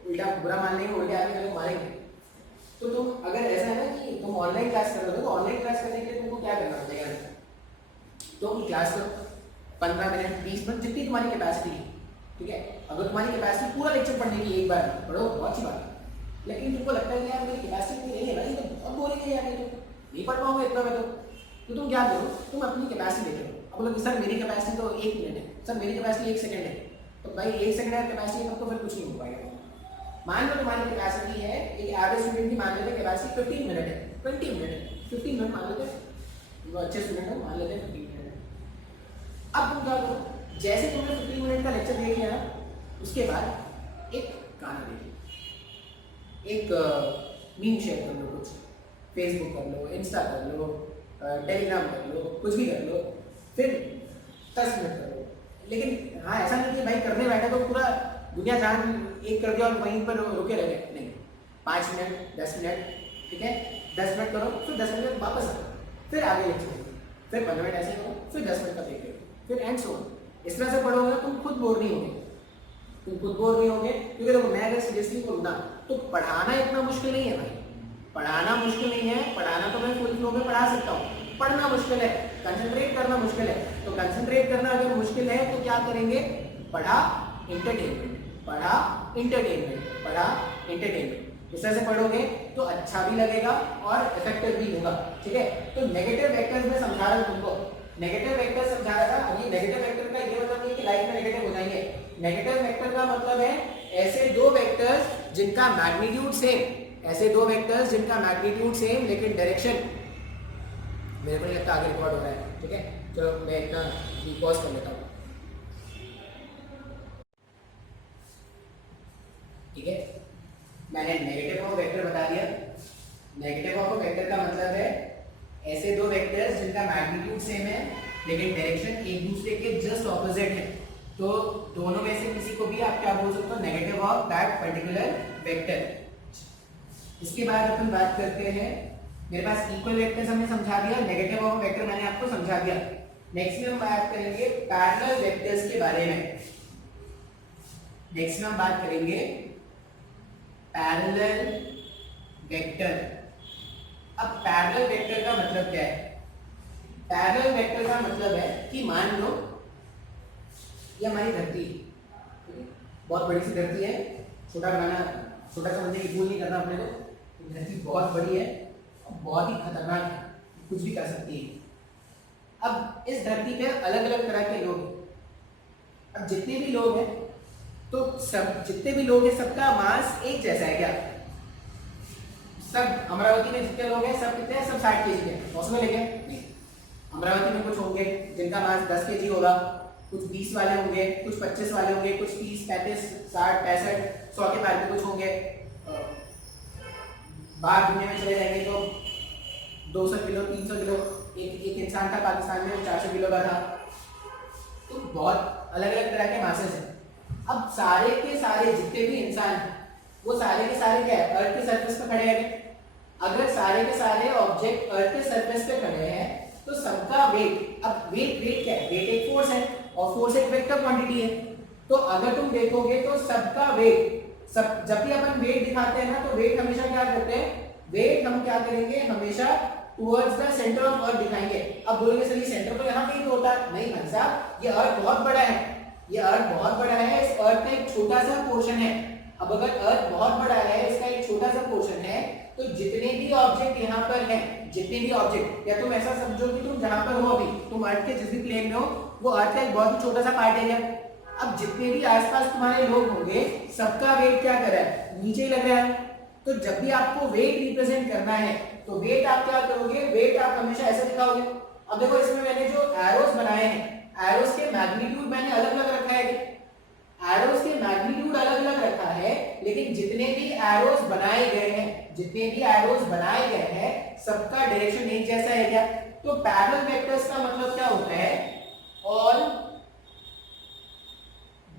उल्टा बुरा मान लेंगे, उल्टे आगे लोग मारेंगे। तो तुम अगर ऐसा है ना कि तुम ऑनलाइन क्लास कर रहे हो, तो ऑनलाइन क्लास करने के लिए तुमको क्या करना पड़ेगा, तुम क्लास करो 15 मिनट 20 मिनट जितनी तुम्हारी कैपेसिटी है, ठीक है। अगर तुम्हारी कैपेसिटी पूरा लेक्चर पढ़ने की एक बार पढ़ो, बहुत अच्छी बात है। लेकिन तुमको लगता है कि यार मेरी कैपेसिटी नहीं है भाई, तो बहुत बोरिंग है यार, ये तो नहीं पढ़ पाऊंगा इतना मैं तो तुम क्या करो, तुम अपनी कैपेसिटी देखो। अब बोलो कि सर मेरी कैपेसिटी तो 1 मिनट है, सर मेरी कैपेसिटी 1 सेकंड है, तो भाई 1 सेकंड है कैपेसिटी है, तब तो फिर कुछ नहीं हो पाएगा। मान लो तुम्हारी कैपेसिटी है, एक एवरेज स्टूडेंट की मान लेते कैपेसिटी 15 मिनट है, 20 मिनट है, 15 मिनट मान लेते, वो अच्छे स्टूडेंट हो मान लेते 15 मिनट। अब तुम क्या करो, जैसे तुमने 15 मिनट का लेक्चर देख लिया ना, उसके बाद एक गाना देख लो, एक मीम शेयर कर लो, कुछ फेसबुक कर लो, इंस्टा कर लो, टेलीग्राम कर लो, कुछ भी कर लो, फिर 10 मिनट कर लो। लेकिन हाँ ऐसा नहीं कि भाई करने बैठे तो पूरा दुनिया जान एक कर दिया और वहीं पर रुके रहे, नहीं, 5 मिनट 10 मिनट, ठीक है, 10 मिनट करो, फिर 10 मिनट वापस आओ, फिर आगे लेक्चर करो, फिर 15 मिनट ऐसे करो, फिर 10 मिनट का ब्रेक करो, फिर एंड सो। इस तरह से पढ़ोगे तुम खुद बोर नहीं होगे, तुम खुद बोर नहीं होगे, क्योंकि देखो मैं अगर सीरियसली बोलूँ ना, तो पढ़ाना इतना मुश्किल नहीं है भाई, पढ़ाना मुश्किल नहीं है, पढ़ाना तो मैं फुल फ्लो में पढ़ा सकता हूँ, पढ़ना मुश्किल है, कंसंट्रेट करना मुश्किल है। तो कंसंट्रेट करना अगर मुश्किल है तो क्या करेंगे, पढ़ा एंटरटेनमेंट, पढ़ा एंटरटेनमेंट, पढ़ा एंटरटेनमेंट, इस तरह से पढ़ोगे तो अच्छा भी लगेगा और इफेक्टिव भी होगा, ठीक है। तो नेगेटिव वेक्टर्स में समझा रहा हूं तुमको, नेगेटिव वेक्टर समझा रहा था। अभी नेगेटिव वेक्टर का ये मतलब नहीं कि लाइफ में नेगेटिव हो जाएंगे, नेगेटिव वेक्टर का मतलब है ऐसे दो वेक्टर्स जिनका मैग्नीट्यूड सेम, ऐसे दो वेक्टर्स जिनका मैग्नीट्यूड सेम लेकिन डायरेक्शन, मेरे को नहीं लगता आगे रिकॉर्ड हो रहा है, ठीक है, चलो मैं इतना पॉज कर लेता हूँ, ठीक है। मैंने नेगेटिव ऑफ वेक्टर बता दिया, नेगेटिव ऑफ वेक्टर का मतलब है ऐसे दो वेक्टर्स जिनका मैग्नीट्यूड सेम है लेकिन डायरेक्शन एक दूसरे के जस्ट ऑपोजिट है, तो दोनों में से किसी को भी आप क्या बोल सकते हो, negative of that particular vector. इसके बाद अपन बात करते हैं, मेरे पास इक्वल वेक्टर्स हमने समझा दिया, नेगेटिव ऑफ वेक्टर मैंने आपको समझा दिया। नेक्स्ट में हम बात करेंगे पैरेलल वेक्टर्स के बारे में, नेक्स्ट में हम बात करेंगे पैरेलल वेक्टर। अब पैरेलल वेक्टर का मतलब क्या है, पैरेलल वेक्टर का मतलब है कि मान लो ये हमारी धरती है, बहुत बड़ी सी धरती है, छोटा बनाना, छोटा समझने की भूल नहीं करना अपने को, धरती बहुत बड़ी है, बहुत ही खतरनाक है, कुछ भी कर सकती है। अब इस धरती पे अलग अलग तरह के लोग हैं, अब जितने भी लोग हैं तो सब जितने भी लोग हैं सबका मास एक जैसा है क्या, सब अमरावती में जितने लोग हैं सब कितने हैं, सब 60 केजी के, पॉसिबल है क्या, नहीं। अमरावती में कुछ होंगे जिनका मास 10 केजी होगा, कुछ 20 वाले होंगे, कुछ 25 वाले होंगे, कुछ 30 35 60 65 100 के पार में कुछ होंगे। बाहर दुनिया में चले जाएंगे तो 200 किलो 300 किलो, एक इंसान था पाकिस्तान में 400 किलो का था, तो बहुत अलग अलग तरह के मासेस हैं। अब सारे के सारे जितने भी इंसान हैं वो सारे के सारे क्या है, अर्थ के सरफेस पे खड़े हैं। अगर सारे के सारे ऑब्जेक्ट अर्थ के सरफेस पे खड़े हैं तो सबका वेट, अब वेट क्या है, वेट एक फोर्स है और फोर्स एक वेक्टर क्वांटिटी है, तो अगर तुम देखोगे तो सबका वेट, सब जब भी अपन वेट दिखाते हैं ना तो वेट हमेशा क्या करते हैं, वेट हम क्या करेंगे हमेशा towards the centre of earth दिखाएंगे। अब बोलेंगे सर ये सेंटर तो यहाँ कहीं तो होता है, नहीं भाई साहब, ये अर्थ बहुत बड़ा है, ये अर्थ बहुत बड़ा है, इस अर्थ का एक छोटा सा पोर्शन है। अब अगर अर्थ बहुत बड़ा है, इसका एक छोटा सा पोर्शन है, तो जितने भी ऑब्जेक्ट यहाँ पर हैं, जितने भी ऑब्जेक्ट, या तुम ऐसा समझो कि तुम जहां पर हो अभी, तुम अर्थ के जिस भी प्लेन में हो वो अर्थ का एक बहुत ही छोटा सा पार्ट है। अब जितने भी आसपास तुम्हारे लोग होंगे सबका वेट क्या कर रहा है, नीचे ही लग रहा है। तो जब भी आपको वेट रिप्रेजेंट करना है तो वेट आप क्या करोगे, वेट आप हमेशा ऐसे दिखाओगे। अब देखो इसमें मैंने जो एरोस बनाए हैं, एरोस के मैग्नीट्यूड मैंने अलग अलग रखा है, एरोस के मैग्नीट्यूड अलग अलग रखा है, लेकिन जितने भी एरोस बनाए गए हैं, जितने भी एरोस बनाए गए हैं सबका डायरेक्शन एक जैसा है क्या। तो पैरेलल वेक्टर्स का मतलब क्या होता है, all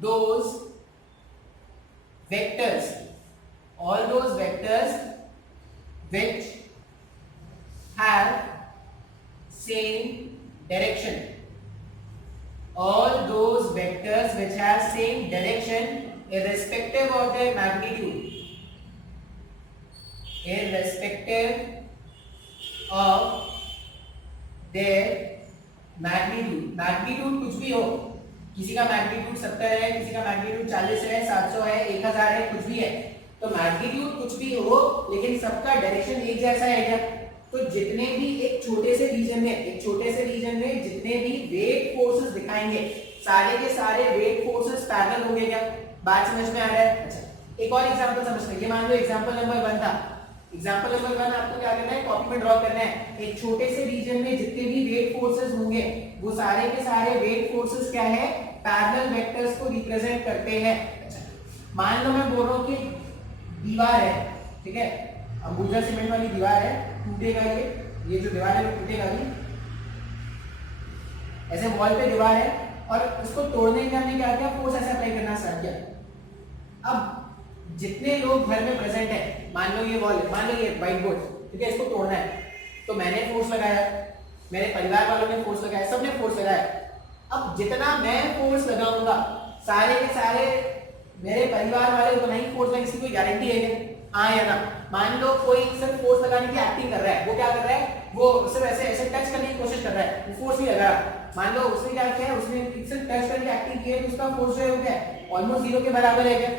those vectors, all those vectors which have same direction, all those vectors which have same direction irrespective of their magnitude, irrespective of their magnitude. Magnitude कुछ भी हो, किसी का मैग्नीट्यूड 70 है, किसी का मैग्नीट्यूड 40 है, 700 है, 1000 है, कुछ भी है, तो मैग्नीट्यूड कुछ भी हो लेकिन सबका डायरेक्शन एक जैसा है क्या? तो जितने भी एक छोटे से रीजन में जितने भी वेट फोर्सेस दिखाएंगे, सारे के सारे वेट फोर्सेस पैरेलल होंगे क्या? बात समझ में आ रहा है? अच्छा, एक और एग्जांपल समझते हैं। ये मान लो एग्जांपल नंबर 1 था। एग्जांपल नंबर 1 आपको क्या करना है? कॉपी में ड्रॉ करना है। एक छोटे से रीजन में जितने भी वेट फोर्सेस होंगे, वो सारे के सारे वेट फोर्सेस क्या है? पैरेलल वेक्टर्स को रिप्रेजेंट करते हैं। अच्छा, मान लो मैं बोल रहा हूं कि दीवार है, ठीक है, अंबुजा सीमेंट वाली दीवार है, टूटेगा ये जो दीवार है वो टूटेगा भी, ऐसे वॉल पे दीवार है और उसको तोड़ने के लिए हमने क्या किया? फोर्स ऐसे अप्लाई करना स्टार्ट किया। अब जितने लोग घर में प्रेजेंट है, मान लो ये वॉल है, मान लो ये व्हाइट बोर्ड, ठीक है, इसको तोड़ना है, तो मैंने फोर्स लगाया, मेरे परिवार वालों ने फोर्स लगाया, सबने फोर्स लगाया। अब जितना मैं फोर्स लगाऊंगा, सारे के सारे मेरे परिवार वाले उतना ही फोर्स लगाएंगे, इसकी कोई गारंटी है क्या? हाँ या ना? मान लो कोई सिर्फ फोर्स लगाने की एक्टिंग कर रहा है, वो क्या कर रहा है? वो सिर्फ ऐसे ऐसे टच करने की कोशिश कर रहा है, वो फोर्स नहीं लगा रहा। मान लो उसने क्या किया, उसने सिर्फ टच करके एक्टिंग की है, तो उसका फोर्स जो है ऑलमोस्ट 0 के बराबर है क्या?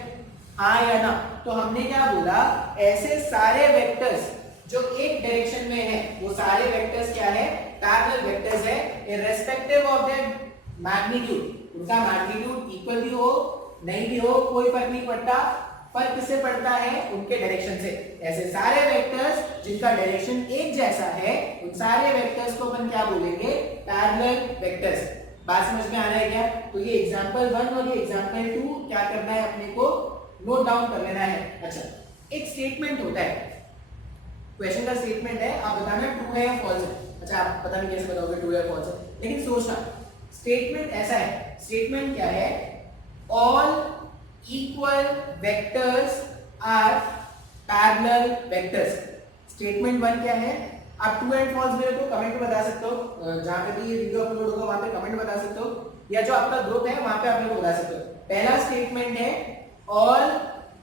हाँ या ना? तो हमने क्या बोला, ऐसे सारे वेक्टर्स जो एक डायरेक्शन में है, वो सारे वेक्टर्स क्या है? पैरेलल वेक्टर्स है, इररिस्पेक्टिव ऑफ देयर मैग्नीट्यूड। उनका मैग्नीट्यूड इक्वल भी हो नहीं भी हो कोई फर्क नहीं पड़ता, फर्क किससे पड़ता है? उनके डायरेक्शन से। ऐसे सारे वेक्टर्स जिनका डायरेक्शन एक जैसा है, उन सारे वेक्टर्स को अपन क्या बोलेंगे? Parallel vectors. बात समझ में आ रहा है क्या? तो ये एग्जांपल 1 और ये एग्जांपल 2 क्या करना है अपने को? नोट डाउन कर लेना है। अच्छा, एक स्टेटमेंट होता है, क्वेश्चन का स्टेटमेंट है, आप बताना ट्रू है या फॉल्स है। अच्छा, आप पता नहीं कैसे बताओगे ट्रू या फॉल्स है, लेकिन सोचना स्टेटमेंट ऐसा है। स्टेटमेंट क्या है? All equal vectors are parallel vectors. Statement 1 क्या है? आप ट्रू एंड फॉल्स मेरे को कमेंट में बता सकते हो, जहां पे भी ये वीडियो अपलोड होगा वहां पे कमेंट बता सकते हो, या जो आपका ग्रुप है वहां पे आप मेरे को बता सकते हो। पहला स्टेटमेंट है all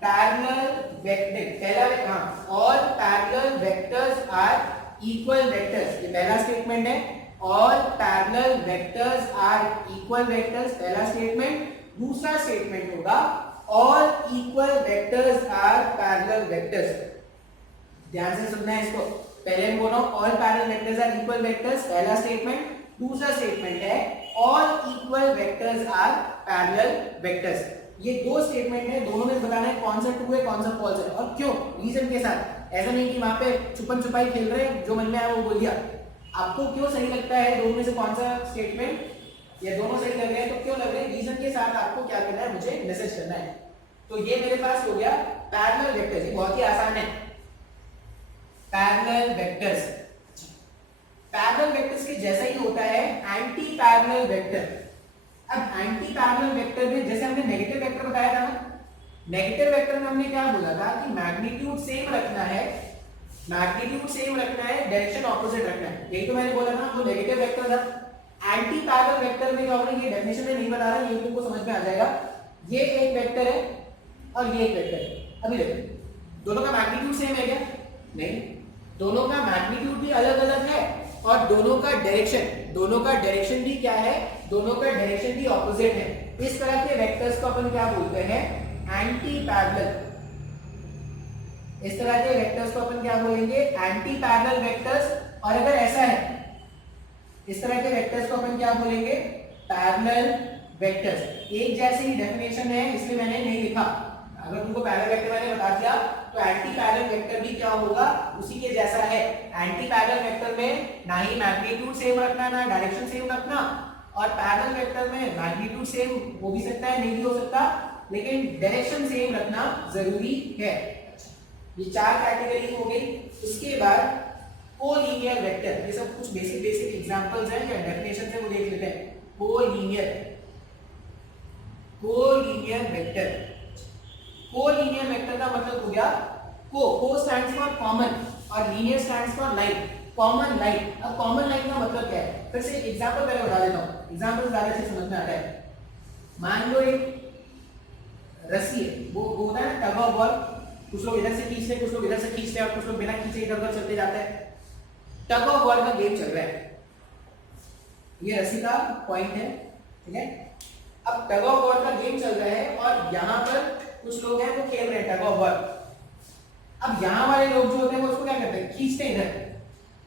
parallel vector, all parallel vectors are equal vectors. ये पहला स्टेटमेंट है, all parallel vectors are equal vectors, पहला स्टेटमेंट। दूसरा स्टेटमेंट होगा all equal vectors are parallel vectors. ध्यान से सुनना है इसको। पहले मैं बोल रहा हूं all parallel vectors are equal vectors, पहला स्टेटमेंट। दूसरा स्टेटमेंट है all equal vectors are parallel vectors. ये दो स्टेटमेंट है, दोनों में बताना है कौन सा ट्रू है कौन सा फॉल्स है, और क्यों, रीजन के साथ। ऐसा नहीं कि वहां पे छुपन छुपाई खेल रहे हैं, जो मन में आया वो बोल दिया। आपको क्यों सही लगता है दोनों में से कौन सा स्टेटमेंट, ये दोनों सही लग रहे हैं तो क्यों लग रहे हैं, रीजन के साथ आपको क्या करना है, मुझे मैसेज करना है। तो ये मेरे पास हो गया पैरेलल वेक्टर्स, ये बहुत ही आसान है। पैरेलल वेक्टर्स, पैरेलल वेक्टर्स के जैसा ही होता है एंटी पैरेलल वेक्टर। अब एंटी पैरेलल वेक्टर में जैसे हमने नेगेटिव वेक्टर बताया था ना, नेगेटिव वेक्टर में हमने क्या बोला था कि मैग्नीट्यूड सेम रखना है, मैग्नीट्यूड सेम रखना है, डायरेक्शन ऑपोजिट रखना है, यही तो मैंने बोला था। वो नेगेटिव वेक्टर था। एंटी पैरेलल वेक्टर में क्या होगा, ये डेफिनेशन में नहीं बता रहा, ये तुमको समझ में आ जाएगा। ये एक वेक्टर है और ये एक वेक्टर है। अभी देखो, दोनों का मैग्नीट्यूड सेम है क्या? नहीं, दोनों का मैग्नीट्यूड भी अलग अलग है और दोनों का डायरेक्शन भी क्या है, दोनों का डायरेक्शन भी ऑपोजिट है। इस तरह के वेक्टर्स को अपन क्या बोलते हैं, एंटी पैरेलल। इस तरह के वेक्टर्स को अपन क्या बोलेंगे, एंटी पैरेलल वेक्टर्स। और अगर ऐसा है, इस तरह के वेक्टर्स को अपन क्या बोलेंगे, पैरेलल वेक्टर्स। एक जैसे ही डेफिनेशन है इसलिए मैंने नहीं लिखा। अगर तुमको पैरेलल वेक्टर मैंने बता दिया तो एंटी पैरेलल वेक्टर भी क्या होगा, उसी के जैसा है। एंटी पैरेलल वेक्टर में ना ही मैग्नीट्यूड सेम रखना, ना डायरेक्शन सेम रखना, और पैरेलल वेक्टर में मैग्नीट्यूड सेम हो भी सकता है, नहीं भी हो सकता, लेकिन डायरेक्शन सेम रखना जरूरी है। ये चार कैटेगरी हो गई। उसके बाद कोलिनियर वेक्टर, ये सब कुछ बेसिक एग्जांपल्स हैं या डेफिनेशन से वो देख लेते हैं। कोलिनियर वेक्टर, कोलिनियर वेक्टर का मतलब हो गया को स्टैंड्स फॉर कॉमन और linear stands for line, common line. अब कॉमन लाइन का मतलब क्या है, फिर से एक एग्जांपल पहले बता देता हूं, एग्जांपल ज्यादा अच्छे समझ में आता है। मान लो एक रस्सी है, वो होता है ना टग ऑफ वॉर, कुछ लोग इधर से खींचते हैं, कुछ लोग इधर से खींचते हैं और कुछ लोग बिना खींचे इधर उधर चलते जाते हैं। टग ऑफ वॉर का गेम चल रहा है, ये रस्सी का पॉइंट है, ठीक है। अब टग ऑफ वॉर का गेम चल रहा है और यहाँ पर कुछ लोग हैं वो खेल रहे हैं टग ऑफ वॉर। अब यहाँ वाले लोग जो होते हैं वो उसको क्या करते हैं, खींचते हैं इधर,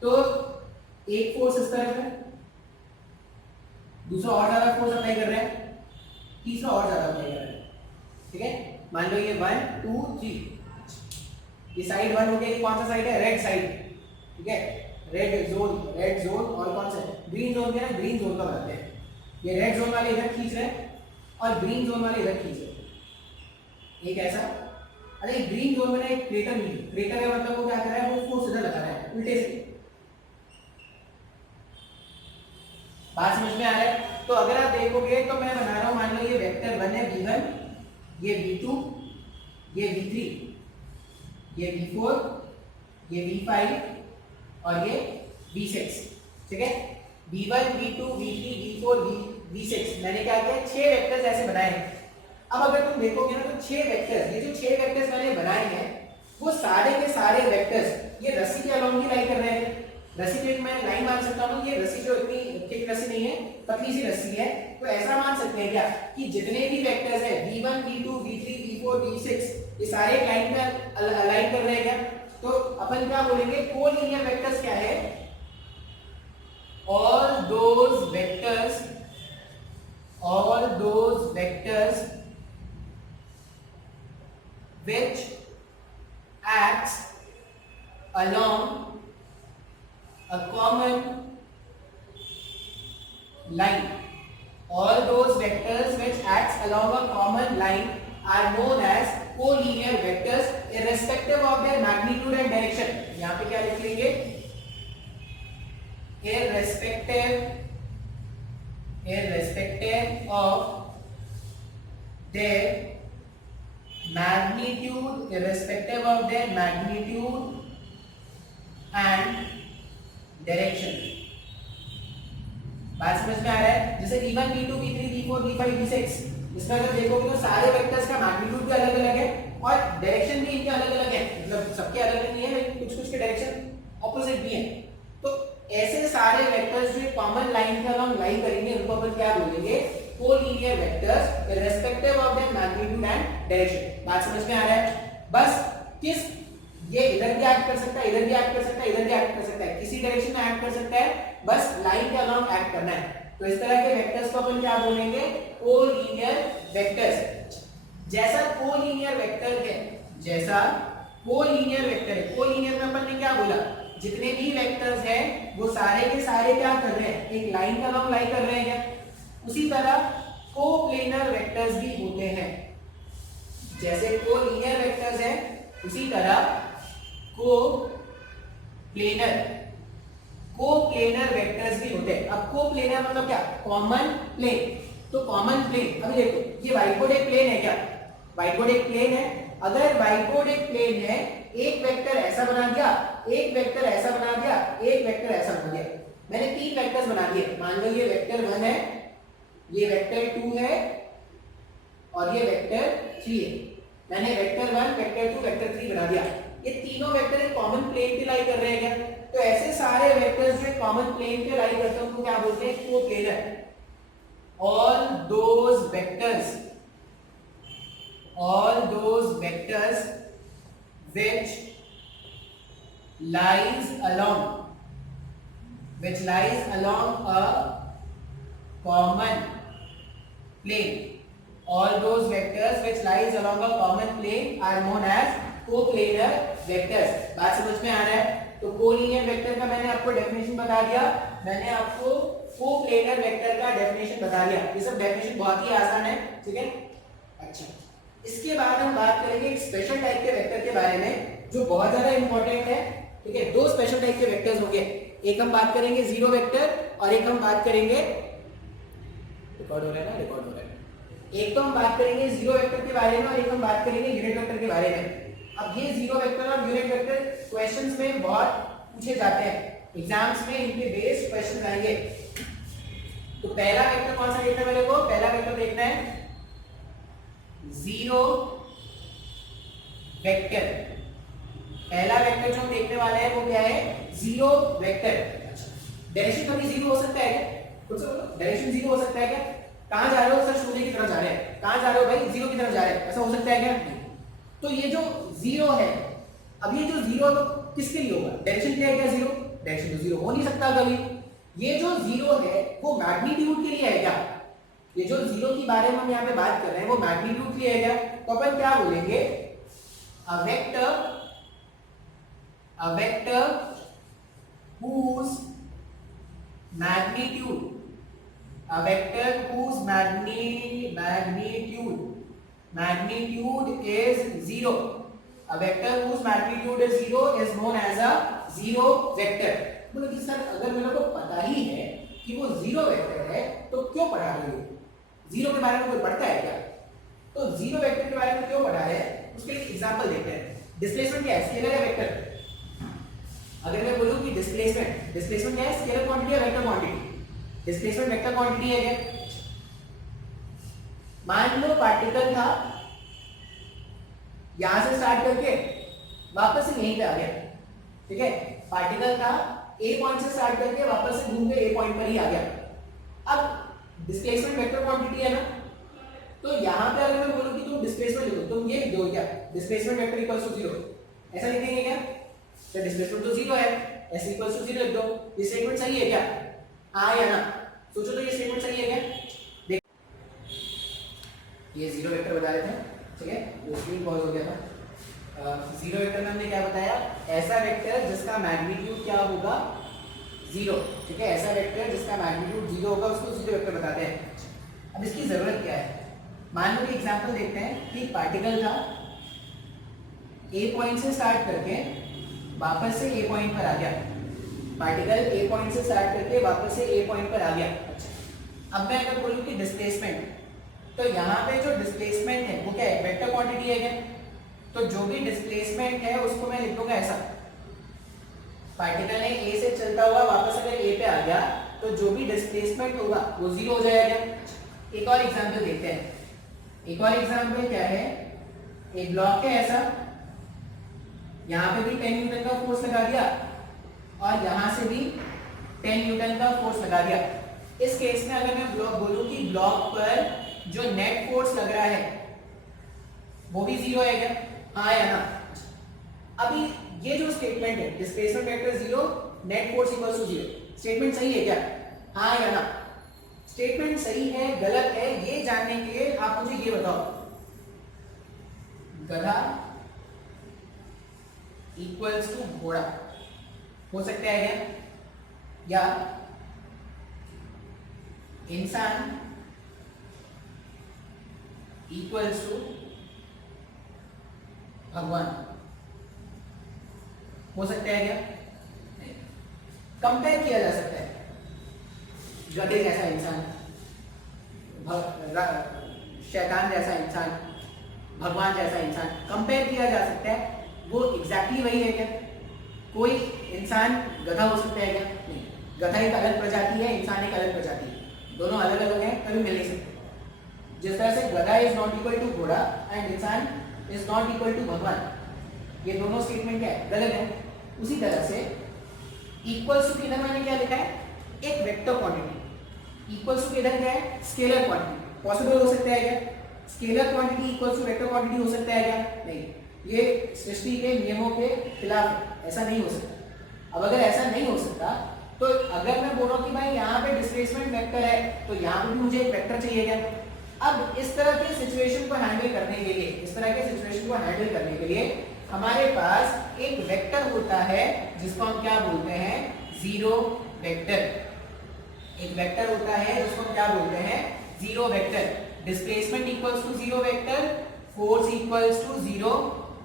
तो एक फोर्स इस तरफ है, दूसरा और ज्यादा फोर्स अप्लाई कर रहे हैं, तीसरा और ज्यादा अप्लाई कर रहे हैं, ठीक है। मान लो ये 1 2 3, ये साइड 1 हो गया, ये कौन सा साइड है, रेड साइड, ठीक है। रेड जोन और कौन सा ग्रीन जोन है ना, ग्रीन जोन का बनाते हैं। ये रेड जोन वाले इधर खींच रहे हैं और ग्रीन जोन वाले इधर खींच रहे हैं, एक ऐसा। अरे ग्रीन जोन में ना एक क्रेटर नहीं है, क्रेटर का मतलब वो क्या कर रहा है, वो फोर्स इधर लगा रहा है उल्टे से। बात समझ में आ रहा है। तो अगर आप देखोगे तो मैं बना रहा हूं, मान लो ये वेक्टर 1 है v1, ये v2, ये v3, ये v4, ये v5 और ये v6, ठीक है। v1 v2 v3 v4 v6 मैंने क्या किया, 6 वेक्टर्स ऐसे बनाए हैं। अब अगर तुम देखोगे ना तो 6 वेक्टर्स, ये जो 6 वेक्टर्स मैंने बनाए हैं वो सारे के सारे वेक्टर्स ये रस्सी के अलोंग ही लाई कर रहे हैं। रस्सी पे मैं लाइन मान सकता हूं, ये रस्सी जो इतनी थिक रस्सी नहीं है, पतली सी रस्सी है, तो ऐसा मान सकते हैं क्या कि जितने भी वेक्टर्स है v1 v2 v3 v4 v6 ये सारे एक लाइन में अलाइन कर रहे हैं क्या। तो अपन क्या बोलेंगे, कोलिनियर वेक्टर्स क्या है, all those vectors which acts along a common line, all those vectors which acts along a common line are known as collinear vectors irrespective of their magnitude and direction। यहां पे क्या लिख लेंगे, irrespective of their magnitude, and direction. बात समझ में आ रहा है। जैसे v1 v2 v3 v4 v5 v6 इसमें अगर देखोगे तो सारे वेक्टर्स का मैग्नीट्यूड भी अलग अलग है और डायरेक्शन भी इनके अलग अलग है, मतलब सबके अलग अलग नहीं है लेकिन कुछ कुछ के डायरेक्शन ऑपोजिट भी है। तो ऐसे सारे वेक्टर्स जो कॉमन लाइन के अलोंग लाइन करेंगे उनको अपन क्या बोलेंगे, collinear vectors irrespective of their magnitude and direction. बात समझ में आ रहा है। बस किस, ये इधर भी एक्ट कर सकता है, इधर भी एक्ट कर सकता है, इधर भी एक्ट कर सकता है, किसी डायरेक्शन में एक्ट कर सकता है, बस लाइन के अलोंग एक्ट करना है। तो इस तरह के वेक्टर्स को अपन क्या बोलेंगे, कोलिनियर वेक्टर्स। जैसा कोलिनियर वेक्टर है, जैसा कोलिनियर वेक्टर है, कोलिनियर में अपन ने क्या बोला, जितने भी वेक्टर्स हैं वो सारे के सारे क्या कर रहे हैं, एक लाइन के अलोंग लाई कर रहे हैं क्या। उसी तरह कोप्लेनर वेक्टर्स भी होते हैं। जैसे कोलिनियर वेक्टर्स हैं उसी तरह कोप्लेनर वेक्टर्स भी होते हैं। अब कोप्लेनर मतलब क्या, कॉमन प्लेन। तो कॉमन प्लेन, अभी देखो ये व्हाइट बोर्ड एक प्लेन है क्या, व्हाइट बोर्ड एक प्लेन है। अगर व्हाइट बोर्ड एक प्लेन है, एक वेक्टर ऐसा बना दिया, एक वेक्टर ऐसा बना दिया, एक वेक्टर ऐसा बना दिया, मैंने 3 वेक्टर्स बना दिए। मान लो ये वेक्टर 1 है, ये वेक्टर 2 है और ये वेक्टर 3 है। मैंने वेक्टर 1 वेक्टर 2 वेक्टर 3 बना दिया। ये तीनों वेक्टर एक कॉमन प्लेन पे लाई कर रहे हैं क्या। तो ऐसे सारे वेक्टर्स जो कॉमन प्लेन पे लाई करते हैं उनको क्या बोलते हैं, coplanar. all those vectors which lies along a common plane, all those vectors which lies along a common plane are known as coplanar vectors. बात समझ में आ रहा है। तो कोलिनियर वेक्टर का मैंने आपको डेफिनेशन बता दिया, मैंने आपको कोप्लेनर वेक्टर का डेफिनेशन बता दिया। ये सब डेफिनेशन बहुत ही आसान है, ठीक है। अच्छा, इसके बाद हम बात करेंगे एक स्पेशल टाइप के वेक्टर के बारे में जो बहुत ज्यादा इंपॉर्टेंट है, ठीक है। 2 स्पेशल टाइप के वेक्टर्स होंगे, एक हम बात करेंगे जीरो वेक्टर और एक हम बात करेंगे, रिकॉर्ड हो रहा है ना, रिकॉर्ड हो रहा है, एक तो हम बात करेंगे जीरो वेक्टर के बारे में और एक हम बात करेंगे यूनिट वेक्टर के बारे में। अब ये जीरो वेक्टर और यूनिट वेक्टर क्वेश्चंस में बहुत पूछे जाते हैं, एग्जाम्स में इनके बेस्ड क्वेश्चन आएंगे। तो पहला वेक्टर कौन सा देखना है मेरे को? पहला वेक्टर देखना है जीरो वेक्टर। पहला वेक्टर जो हम देखने वाले हैं वो क्या है? Zero vector. डायरेक्शन कभी जीरो हो सकता है क्या? कुछ बोलो, डायरेक्शन जीरो हो सकता है क्या? कहां जा रहे हो सर? शून्य की तरफ जा रहे हैं। कहां जा रहे हो भाई? जीरो की तरफ जा रहे हैं। ऐसा हो सकता है क्या? तो ये जो जीरो है, अब ये जो जीरो तो किसके लिए होगा? डायरेक्शन क्या है क्या? जीरो। डायरेक्शन तो जीरो हो नहीं सकता कभी। ये जो जीरो है वो मैग्नीट्यूड के लिए है क्या? ये जो जीरो के बारे में हम यहाँ पे बात कर रहे हैं वो मैग्नीट्यूड के लिए है क्या? तो अपन क्या बोलेंगे? A vector whose magnitude is zero. A vector whose magnitude is zero is known as a zero vector. बोलो कि सर अगर मेरे को पता ही है कि वो जीरो वेक्टर है तो क्यों पढ़ा रहे हो? जीरो के बारे में कोई पढ़ता है क्या? तो जीरो वेक्टर के बारे में क्यों पढ़ा है उसके लिए एग्जांपल देखते हैं। डिस्प्लेसमेंट क्या है? स्केलर या वेक्टर? अगर मैं बोलूं कि डिस्प्लेसमेंट क्या है? स्केलर क्वांटिटी या vector quantity? Displacement vector quantity है क्या? मान लो पार्टिकल था, यहां से स्टार्ट करके वापस से यहीं पे आ गया, ठीक है? पार्टिकल था, ए पॉइंट से स्टार्ट करके वापस से घूम के ए पॉइंट पर ही आ गया। अब डिस्प्लेसमेंट वेक्टर क्वांटिटी है ना, तो यहां पे अगर मैं बोलूं कि तुम डिस्प्लेसमेंट लिखो, तुम ये लिख दो क्या? डिस्प्लेसमेंट वेक्टर इक्वल्स टू 0, ऐसा लिखेंगे क्या? तो डिस्प्लेसमेंट तो 0 है, s इक्वल्स टू 0 लिख दो। ये स्टेटमेंट सही है क्या? हाँ या ना? सोचो तो ये स्टेटमेंट सही है क्या? देख, ये जीरो वेक्टर बता रहे थे, ठीक है? वो स्क्रीन पॉज हो गया था। जीरो वेक्टर में हमने क्या बताया? ऐसा वेक्टर जिसका मैग्नीट्यूड क्या होगा? 0, ठीक है? ऐसा वेक्टर जिसका मैग्नीट्यूड 0 होगा उसको जीरो वेक्टर बताते हैं। अब इसकी जरूरत क्या है? मान लो कि एग्जांपल देखते हैं कि पार्टिकल था, ए पॉइंट से स्टार्ट करके वापस से ए पॉइंट पर आ गया। पार्टिकल ए पॉइंट से स्टार्ट करके वापस से ए पॉइंट पर आ गया। अच्छा, अब मैं अगर बोलूं कि डिस्प्लेसमेंट, तो यहाँ पे जो डिस्प्लेसमेंट है वो क्या है? वेक्टर क्वांटिटी है क्या? तो जो भी डिस्प्लेसमेंट है उसको मैं लिख दूंगा ऐसा, पार्टिकल ने ए से चलता हुआ वापस अगर ए पे आ गया तो जो भी डिस्प्लेसमेंट होगा वो 0 हो जाएगा। एक और एग्जांपल देखते हैं। एक और एग्जांपल क्या है? एक ब्लॉक है ऐसा, यहाँ पे भी 10 न्यूटन का फोर्स लगा दिया और यहाँ से भी 10 न्यूटन का फोर्स लगा दिया। इस केस में अगर मैं ब्लॉक बोलूं कि ब्लॉक पर जो नेट फोर्स लग रहा है वो भी 0 है क्या? हाँ या ना? अभी ये जो स्टेटमेंट है displacement vector 0, net force equals to 0, statement सही है क्या? हाँ या ना? स्टेटमेंट सही है गलत है ये जानने के लिए आप मुझे ये बताओ, गधा इक्वल्स टू घोड़ा हो सकता है क्या? या इंसान इक्वल्स टू भगवान हो सकता है क्या? नहीं। कंपेयर किया जा सकता है, गधे जैसा इंसान, शैतान जैसा इंसान, भगवान जैसा इंसान कंपेयर किया जा सकता है। वो एग्जैक्टली वही है क्या? कोई इंसान गधा हो सकता है क्या? नहीं। गधा एक अलग प्रजाति है, इंसान एक अलग प्रजाति है, दोनों अलग अलग हैं, कभी मिल नहीं सकते। जिस तरह से गधा इज नॉट इक्वल टू घोड़ा एंड इंसान इज नॉट इक्वल टू भगवान, ये दोनों स्टेटमेंट क्या है? गलत है। उसी तरह से इक्वल्स टू किधर मैंने क्या लिखा है? एक वेक्टर क्वांटिटी। इक्वल्स टू किधर क्या है? Scalar quantity. पॉसिबल हो सकता है क्या? Scalar quantity equals to vector quantity हो सकता है क्या? नहीं। ये सृष्टि के नियमों के खिलाफ है, ऐसा नहीं हो सकता। अब अगर ऐसा नहीं हो सकता तो अगर मैं बोल रहा हूँ कि भाई यहाँ पे डिस्प्लेसमेंट वेक्टर है तो यहाँ पे भी मुझे एक वेक्टर चाहिए क्या? अब इस तरह के सिचुएशन को हैंडल करने के लिए, इस तरह के सिचुएशन को हैंडल करने के लिए हमारे पास एक वेक्टर होता है जिसको हम क्या बोलते हैं? Zero vector. एक वेक्टर होता है जिसको हम क्या बोलते हैं? Zero vector. Displacement equals to zero vector, force equals to zero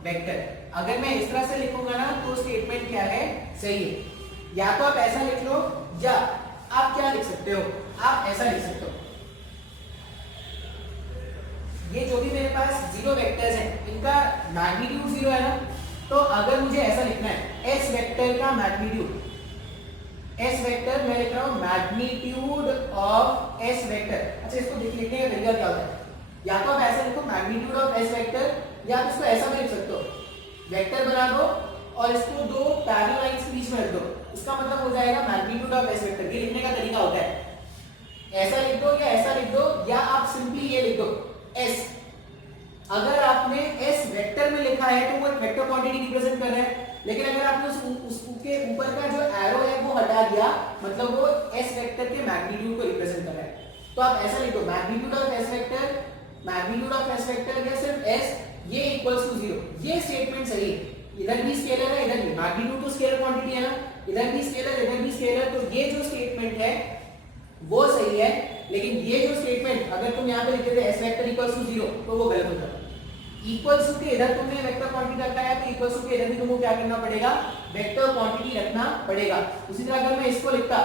vector. अगर मैं इस तरह से लिखूंगा ना तो स्टेटमेंट क्या है? सही है। या तो आप ऐसा लिख लो या आप क्या लिख सकते हो? आप ऐसा लिख सकते हो। ये जो भी मेरे पास जीरो वेक्टर्स हैं इनका मैग्नीट्यूड जीरो है ना, तो अगर मुझे ऐसा लिखना है एस वेक्टर का मैग्नीट्यूड, एस वेक्टर मैं लिख रहा हूं मैग्नीट्यूड ऑफ एस वेक्टर। अच्छा इसको लिखने का तरीका क्या होता है, या तो आप ऐसा लिखो मैग्नीट्यूड ऑफ एस वेक्टर, या आप इसको ऐसा भी लिख सकते हो, वेक्टर बना दो और इसको दो पैरेलल लाइंस के बीच में रख दो, इसका मतलब हो जाएगा मैग्नीट्यूड ऑफ एस वेक्टर। ये लिखने का तरीका होता है, ऐसा लिख दो या ऐसा लिख दो, या आप सिंपली ये लिख दो एस। अगर आपने एस वेक्टर में लिखा है तो वो एक वेक्टर क्वांटिटी रिप्रेजेंट कर रहा है, लेकिन अगर आपने उसके ऊपर का जो एरो है वो हटा दिया, मतलब वो एस वेक्टर के मैग्नीट्यूड को रिप्रेजेंट कर रहा है। तो आप ऐसा लिख दो magnitude of S vector, magnitude of S vector या सिर्फ एस, ये इक्वल्स टू 0। ये स्टेटमेंट सही है, इधर भी स्केलर है इधर भी, मैग्नीट्यूड तो स्केलर क्वांटिटी है ना, इधर भी स्केलर इधर भी स्केलर, तो ये जो स्टेटमेंट है वो सही है। लेकिन ये जो स्टेटमेंट अगर तुम यहाँ पे लिखे थे एस वेक्टर इक्वल्स टू 0 तो वो गलत होता है। इक्वल्स टू के इधर तुमने वेक्टर क्वांटिटी रखा है तो इक्वल्स टू के इधर भी तुमको क्या करना पड़ेगा, वेक्टर क्वांटिटी रखना पड़ेगा। उसी तरह अगर मैं इसको लिखता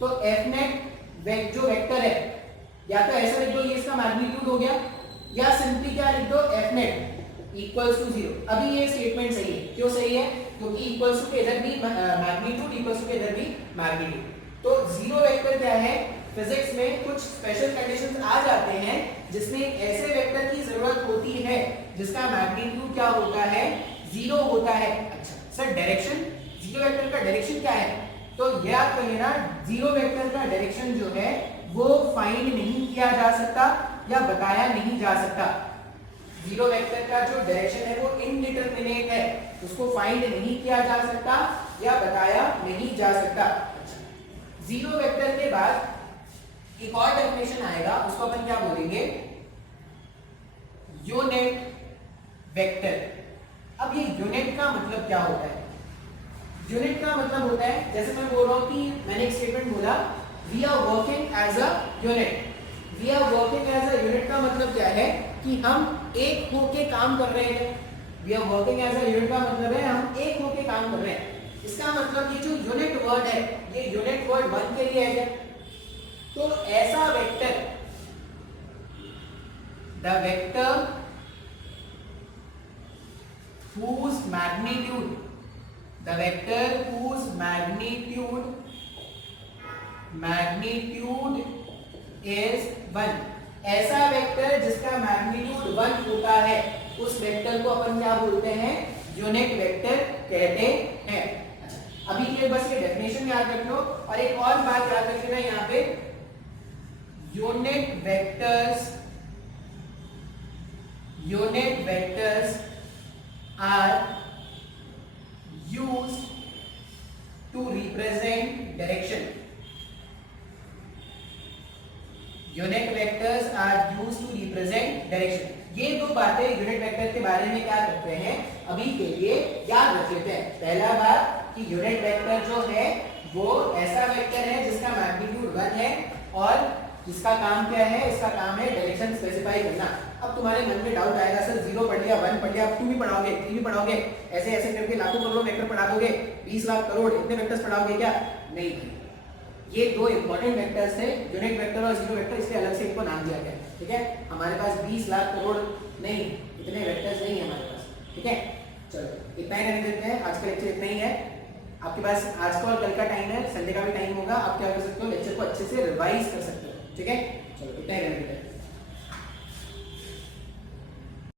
तो एफ नेट जो वेक्टर है, या तो ऐसा लिख दो ये इसका मैग्नीट्यूड हो गया, या सिंपली क्या लिख दो एफ नेट इक्वल्स टू 0। अभी ये स्टेटमेंट सही है, क्यों सही है, क्योंकि इक्वल्स टू के इधर भी मैग्नीट्यूड, इक्वल्स टू के इधर भी मैग्नीट्यूड। तो जीरो वेक्टर क्या है, फिजिक्स में कुछ स्पेशल कंडीशंस आ जाते हैं जिसमें ऐसे वेक्टर की जरूरत होती है जिसका मैग्नीट्यूड क्या होता है, जीरो होता है। अच्छा सर डायरेक्शन, जीरो वेक्टर का डायरेक्शन क्या है, तो याद कर लेना जीरो वेक्टर का डायरेक्शन जो है वो फाइंड नहीं किया जा सकता या बताया नहीं जा सकता। जीरो वेक्टर का जो डायरेक्शन है वो इनडिटरमिनेट है, उसको फाइंड नहीं किया जा सकता या बताया नहीं जा सकता। जीरो वेक्टर के बाद एक और डेफिनेशन आएगा, उसको अपन क्या बोलेंगे, यूनिट वेक्टर। अब ये यूनिट का मतलब क्या होता है, यूनिट का मतलब होता है, जैसे मैं बोल रहा हूं कि मैंने एक स्टेटमेंट बोला we are working as a unit, we are working as a unit का मतलब क्या है कि हम एक होके काम कर रहे हैं। We are working as a unit का मतलब है हम एक होके काम कर रहे हैं। इसका मतलब ये जो यूनिट वर्ड है ये यूनिट वर्ड 1 के लिए है क्या, तो ऐसा vector, the vector whose magnitude, the vector whose magnitude is 1, ऐसा वेक्टर जिसका मैग्नीट्यूड 1 होता है उस वेक्टर को अपन क्या बोलते हैं, यूनिट वेक्टर कहते हैं। अभी के बस ये डेफिनेशन याद रख लो, और एक और बात याद रख लेना यहाँ पे, unit vectors are used to represent direction. Unit vectors are used to represent direction. ये दो बातें यूनिट वेक्टर के बारे में क्या करते हैं अभी के लिए याद रख लेते हैं। पहला बात कि यूनिट वेक्टर जो है वो ऐसा वेक्टर है जिसका मैग्नीट्यूड 1 है और जिसका काम क्या है, इसका काम है डायरेक्शन स्पेसिफाई करना। अब तुम्हारे मन में डाउट आएगा सर 0 पढ़ लिया, 1 पढ़ लिया, अब 2 भी पढ़ाओगे, 3 भी पढ़ाओगे, ऐसे ऐसे करके लाखों करोड़ वेक्टर पढ़ा दोगे, 20 लाख करोड़ इतने वेक्टर्स पढ़ाओगे क्या? नहीं, ये दो इंपॉर्टेंट वेक्टर्स थे, यूनिट वेक्टर और जीरो वेक्टर, इसलिए अलग से इनको नाम दिया गया। ठीक है, हमारे पास 20 लाख करोड़ नहीं, इतने वेक्टर्स नहीं है हमारे पास। ठीक है, चलो इतना ही रहने देते हैं, आज का लेक्चर इतना ही है। आपके पास आज का और कल का टाइम है, संडे का भी टाइम होगा, आप क्या कर सकते हो, लेक्चर को अच्छे से रिवाइज कर सकते हो। ठीक है, चलो इतना ही रहने देते हैं।